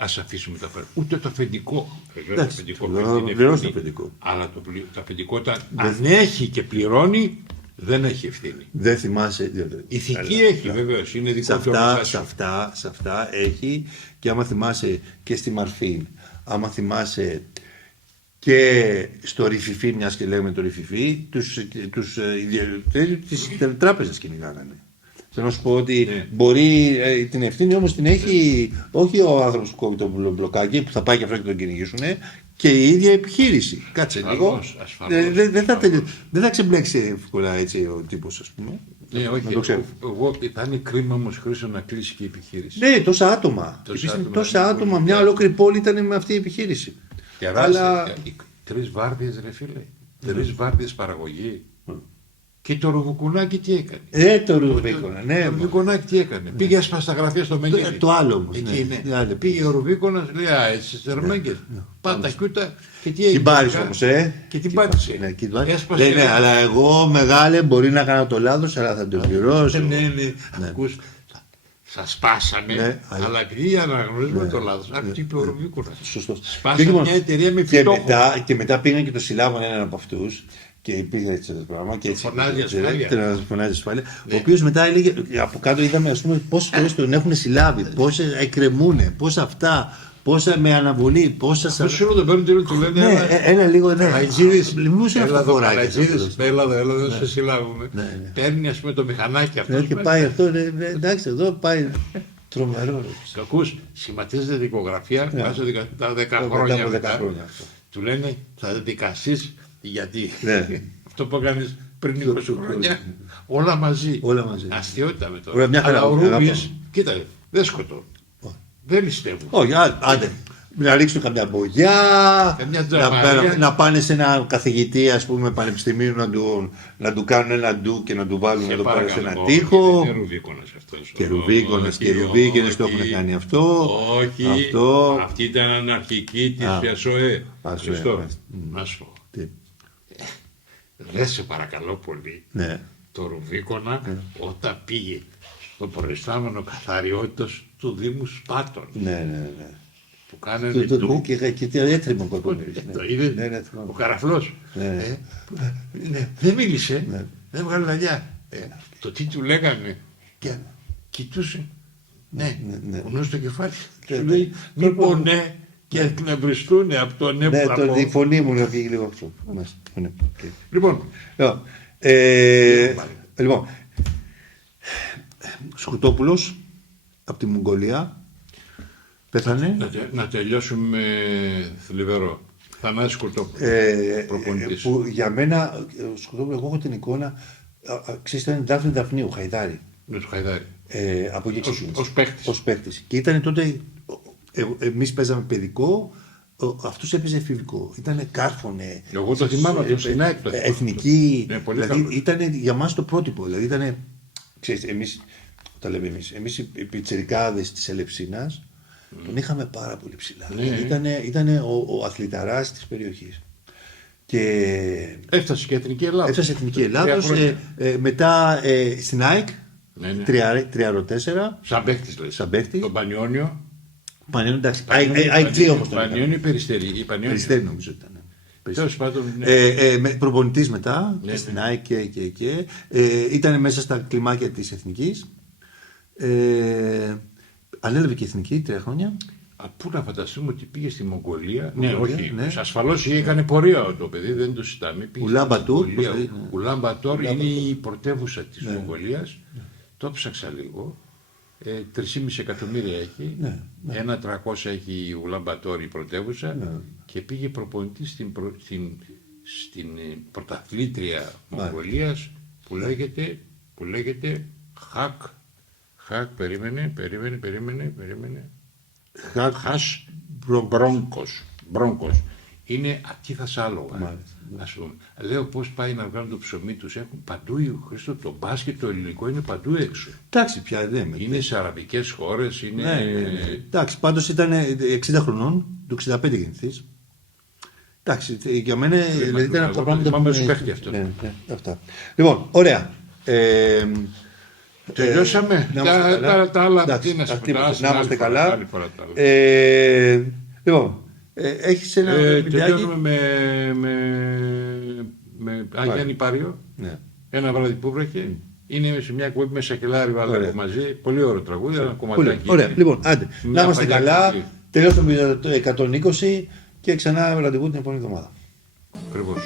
Ας αφήσουμε τα πράγματα. Ούτε το αφεντικό. Βεβαίως το Εντάξει, αφεντικό το φέρει την πληρώσει ευθύνη. το αφεντικό. Αλλά το αφεντικό αν έχει και πληρώνει, δεν έχει ευθύνη. Δεν θυμάσαι. Ηθική έχει βεβαίως. Είναι δικό του οργανισμό. Σε αυτά έχει και άμα θυμάσαι και στη Μαρφίν, άμα θυμάσαι και στο Ριφιφί, μιας και λέμε το Ριφιφί, τους ιδιοκτήτες της τράπεζας κυνηγάγανε. Θέλω να σου πω ότι Ναι. μπορεί την ευθύνη όμως την έχει όχι ο άνθρωπος που κόβει το μπλοκάκι που θα πάει και αυτό και τον κυνηγήσουν και η ίδια επιχείρηση. Κάτσε λίγο. Ασφαλώς. Δεν θα ξεμπλέξει εύκολα έτσι ο τύπος, ας πούμε. Ναι, Να όχι. το ξέρω. Εγώ θα είναι κρίμα όμως Χρήστο να κλείσει και η επιχείρηση. Ναι, τόσα άτομα. Τόσα Επίσης, άτομα. τόσα άτομα. Μια ολόκληρη πόλη ήταν με αυτή η επιχείρηση. Τεράστια. Αλλά- 3 βάρδιες ρε φίλε. 3 βάρδιες παραγωγή. Και το Ρουβουκουνάκι τι έκανε? Το Ρουβίκονα, ναι. Το Ρουβίκονας τι έκανε? Πήγε άσπα στα γραφεία στο Μεγκίνη. Το άλλο όμως. Εκεί ναι. ναι. Άλλο. Πήγε ο Ρουβίκονας, λέει α, εσύ Θερμέγκες. Πάτα κιούτα και τι έγινε? Την πάρεις τελικά? όμως, Και την πάτησε. Ναι, την πάρεις. Έσπασε Ναι, ναι, και- αλλά εγώ μεγάλε μπορεί να κάνω το λάθος, αλλά θα το πληρώσω. Ναι. Ακούς, σας σπάσαμε, Ναι, αλλά επειδή αναγνωρίζουμε το λάθος. Αυτό είπε ο Ρουβίκονας. Σωστός. Σπάσαμε Λοιπόν, μια εταιρεία με και φυτόχο. και μετά πήγαν και το συλλάβαν έναν από αυτούς και υπήρχε έτσι ένα πράγμα. Και έτσι, Φωνάζει ασφάλεια. Φωνάζει ασφάλεια. Ναι. Ο οποίος μετά έλεγε, από κάτω είδαμε ας πούμε πόσες φορές τον έχουν συλλάβει, πόσες εκκρεμούνε, πόσα αυτά, πόσα με αναβολή, πόσα Το σύνολο τον παίρνουν και του λένε Ναι, έλα λίγο, ναι. Αιτζίδης, Μήπως είναι έλα αυτό εδώ χωράκι. Αιτζίδης, έλα εδώ να σε συλλάβουμε. Παίρνει ας πούμε το μηχανάκι αυτό. Ναι, και πάει αυτό, εντάξει, εδώ πάει τρομερό. Κακούς, σχηματίζεται δικογραφία βάζει τα 10 χρόνια από 10 μετά. χρόνια αυτό. Του λένε θα δικαστείς γιατί Ναι. αυτό που έκανες πριν 20 χρόνια όλα μαζί. Όλα μαζί. Αστιότητα με Ωραία, μια τώρα. χαρά, Αλλά ο αγαπάμε. Ρούμπης, κοίτα, δεν σκοτώνει. Δεν ληστεύουν. Όχι, άντε. Να ρίξουν καμιά μπογιά, Καμιά τζαμαρία. να πάνε σε έναν καθηγητή ας πούμε πανεπιστημίου να του κάνουν ένα ντου και να του βάλουν εδώ πέρα σε ένα τείχο. Και Ρουβίκονας αυτός. Και Ρουβίκονας και Ρουβίκονες το έχουν κάνει αυτό. Όχι, αυτό. αυτή ήταν αναρχική της Α. ΑΣΟΕ. ΑΣΟΕ, Χριστό, μάλιστα. να σου πω. Τι, Ρε σε παρακαλώ πολύ, ναι. το Ρουβίκονα όταν πήγε στο προϊστάμενο καθαριότητας του Δήμου Σπάτων Ναι. που κάνανε του. Και έτριμο κοκκό. Το είδε Ναι, ο Καραφλός. Ναι. Δεν μίλησε, δεν βγάλε λαλιά. Το τι του λέγανε και κοιτούσε. Ναι, κουνούσε το κεφάλι. Σου λέει μήπως ναι και εκνευριστούν από το ναι Ναι, που θα πω. η φωνή μου να φύγει λίγο αυτό. Ναι, οκ. Λοιπόν, Λοιπόν, Σκουτόπουλος, από τη Μογγολία. Πέθανε. Να τελειώσουμε θλιβερό. Θανάσης Κουρτόπουλος, προπονητής. Που για μένα, Σκουρτόπουλο, εγώ έχω την εικόνα, ξέρεις, ήταν Δάφνη Δαφνίου, Χαϊδάρη. Με του Χαϊδάρη. Από εκεί ξεκίνησε. Ως παίκτης. Και ήταν τότε, εμείς παίζαμε παιδικό, αυτός έπαιζε εφηβικό. Ήτανε κάρφωνε. Εγώ το θυμάμαι αυτό στην ΑΕΚ. Εθνική. Ναι, πολύ δηλαδή καλό. ήταν για μας το πρότυπο. Δηλαδή ήταν, ξέρεις, εμείς, τα λέμε εμείς οι πιτσιρικάδες της Ελευσίνας, τον είχαμε πάρα πολύ ψηλά. Ναι. Δηλαδή ήταν ο αθληταράς της περιοχής. Και Έφτασε και Εθνική Ελλάδα. έφτασε Εθνική Ελλάδος, μετά στην ΑΕΚ, Ναι, ναι. 3-4, Σαν παίκτης λες. σαν παίκτη. Τον Πανιόνιο. Πανιόνιο, εντάξει, IG όμως τον Πανιόνιο ή Περιστέρη. Περιστέρη νομίζω ήταν. Τέλος πάντων. Ναι. Προπονητής μετά, Ναι, και στην ναι. ΑΕΚ και. Ήταν μέσα στα κλιμάκια της Εθνικής. Ανέλαβε και η Εθνική 3 χρόνια. Πού να φανταστούμε ότι πήγε στη Μογγολία. Ναι, Μογγολία, όχι. ναι. Ασφαλώς έκανε πορεία το παιδί, δεν το συζητάμε. Ουλάν-Μπατόρ, πώς θα είναι. Ουλάν-Μπατόρ είναι η πρωτεύουσα της Ναι. Μογγολίας. Το ψάξα λίγο. 3,5 εκατομμύρια έχει. Ναι, 1,300 έχει η Ουλάν-Μπατόρ η πρωτεύουσα. Ναι. Και πήγε προπονητή στην πρωταθλήτρια Μογγολίας που λέγεται Χακ, περίμενε. Χας Μπρόγκος. Είναι αντίθασα άλογα. Μάλιστα. Ας πούμε. Λέω πώς πάει να βγάλουν το ψωμί τους. Έχουν παντού, Χρήστο, το μπάσκετ, το ελληνικό είναι παντού έξω. Εντάξει, πια δεν Είναι σε αραβικές χώρες, είναι... Ναι. Εντάξει, πάντως ήταν 60 χρονών, το 65 γεννηθής. Εντάξει, για μένα δηλαδή ήταν από τα πράγματα Πάμε στο παίχτη αυτό. Ναι, αυτά. Λοιπόν, ωραία. Τελειώσαμε. Να είμαστε καλά. Τα άλλα Εντάξει, τι να σου αυτή πω, να είμαστε καλά. άλλη φορά τα άλλα. Λοιπόν, έχεις ένα βιντεάκι. Τελειώνουμε με Άγιαννη Πάριο. Ναι. Ένα βράδυ που βρέχε. Είναι σε μια εκπομπή με Σακελάρη Ωραία. βάλαμε μαζί. Πολύ ωραίο τραγούδι, ένα Πολύ κομματάκι. ωραία. Λοιπόν, άντε. Μια Να είμαστε παλιά καλά. εκπομπή. Τελειώσαμε το 120 και ξανά ραντεβού την επόμενη εβδομάδα. Ακριβώς.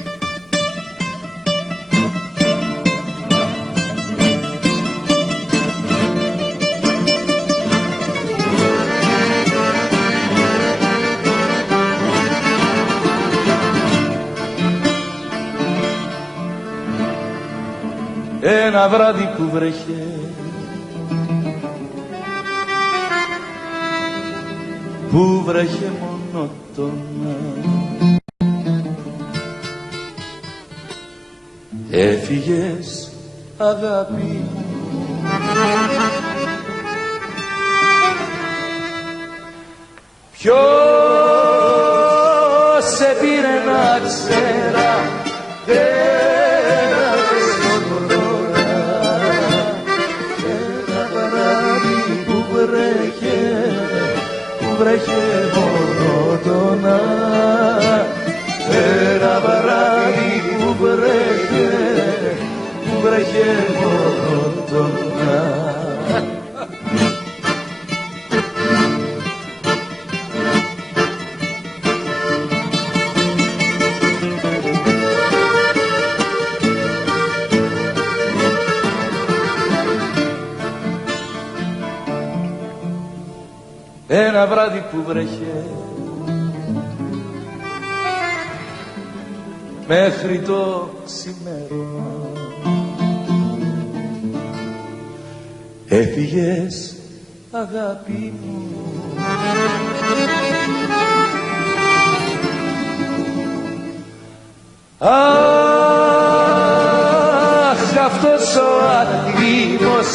Ένα βράδυ που βρέχε μονότονα, έφυγες αγάπη μου, ποιος σε πήρε να ξέρα, βρέχε μονότονα, ένα βράδυ που βρέχε μονότονα. Ένα βράδυ που βρέχε μέχρι το ξημέρωμα, έφυγες αγάπη μου, αχ, αυτός ο ατίμος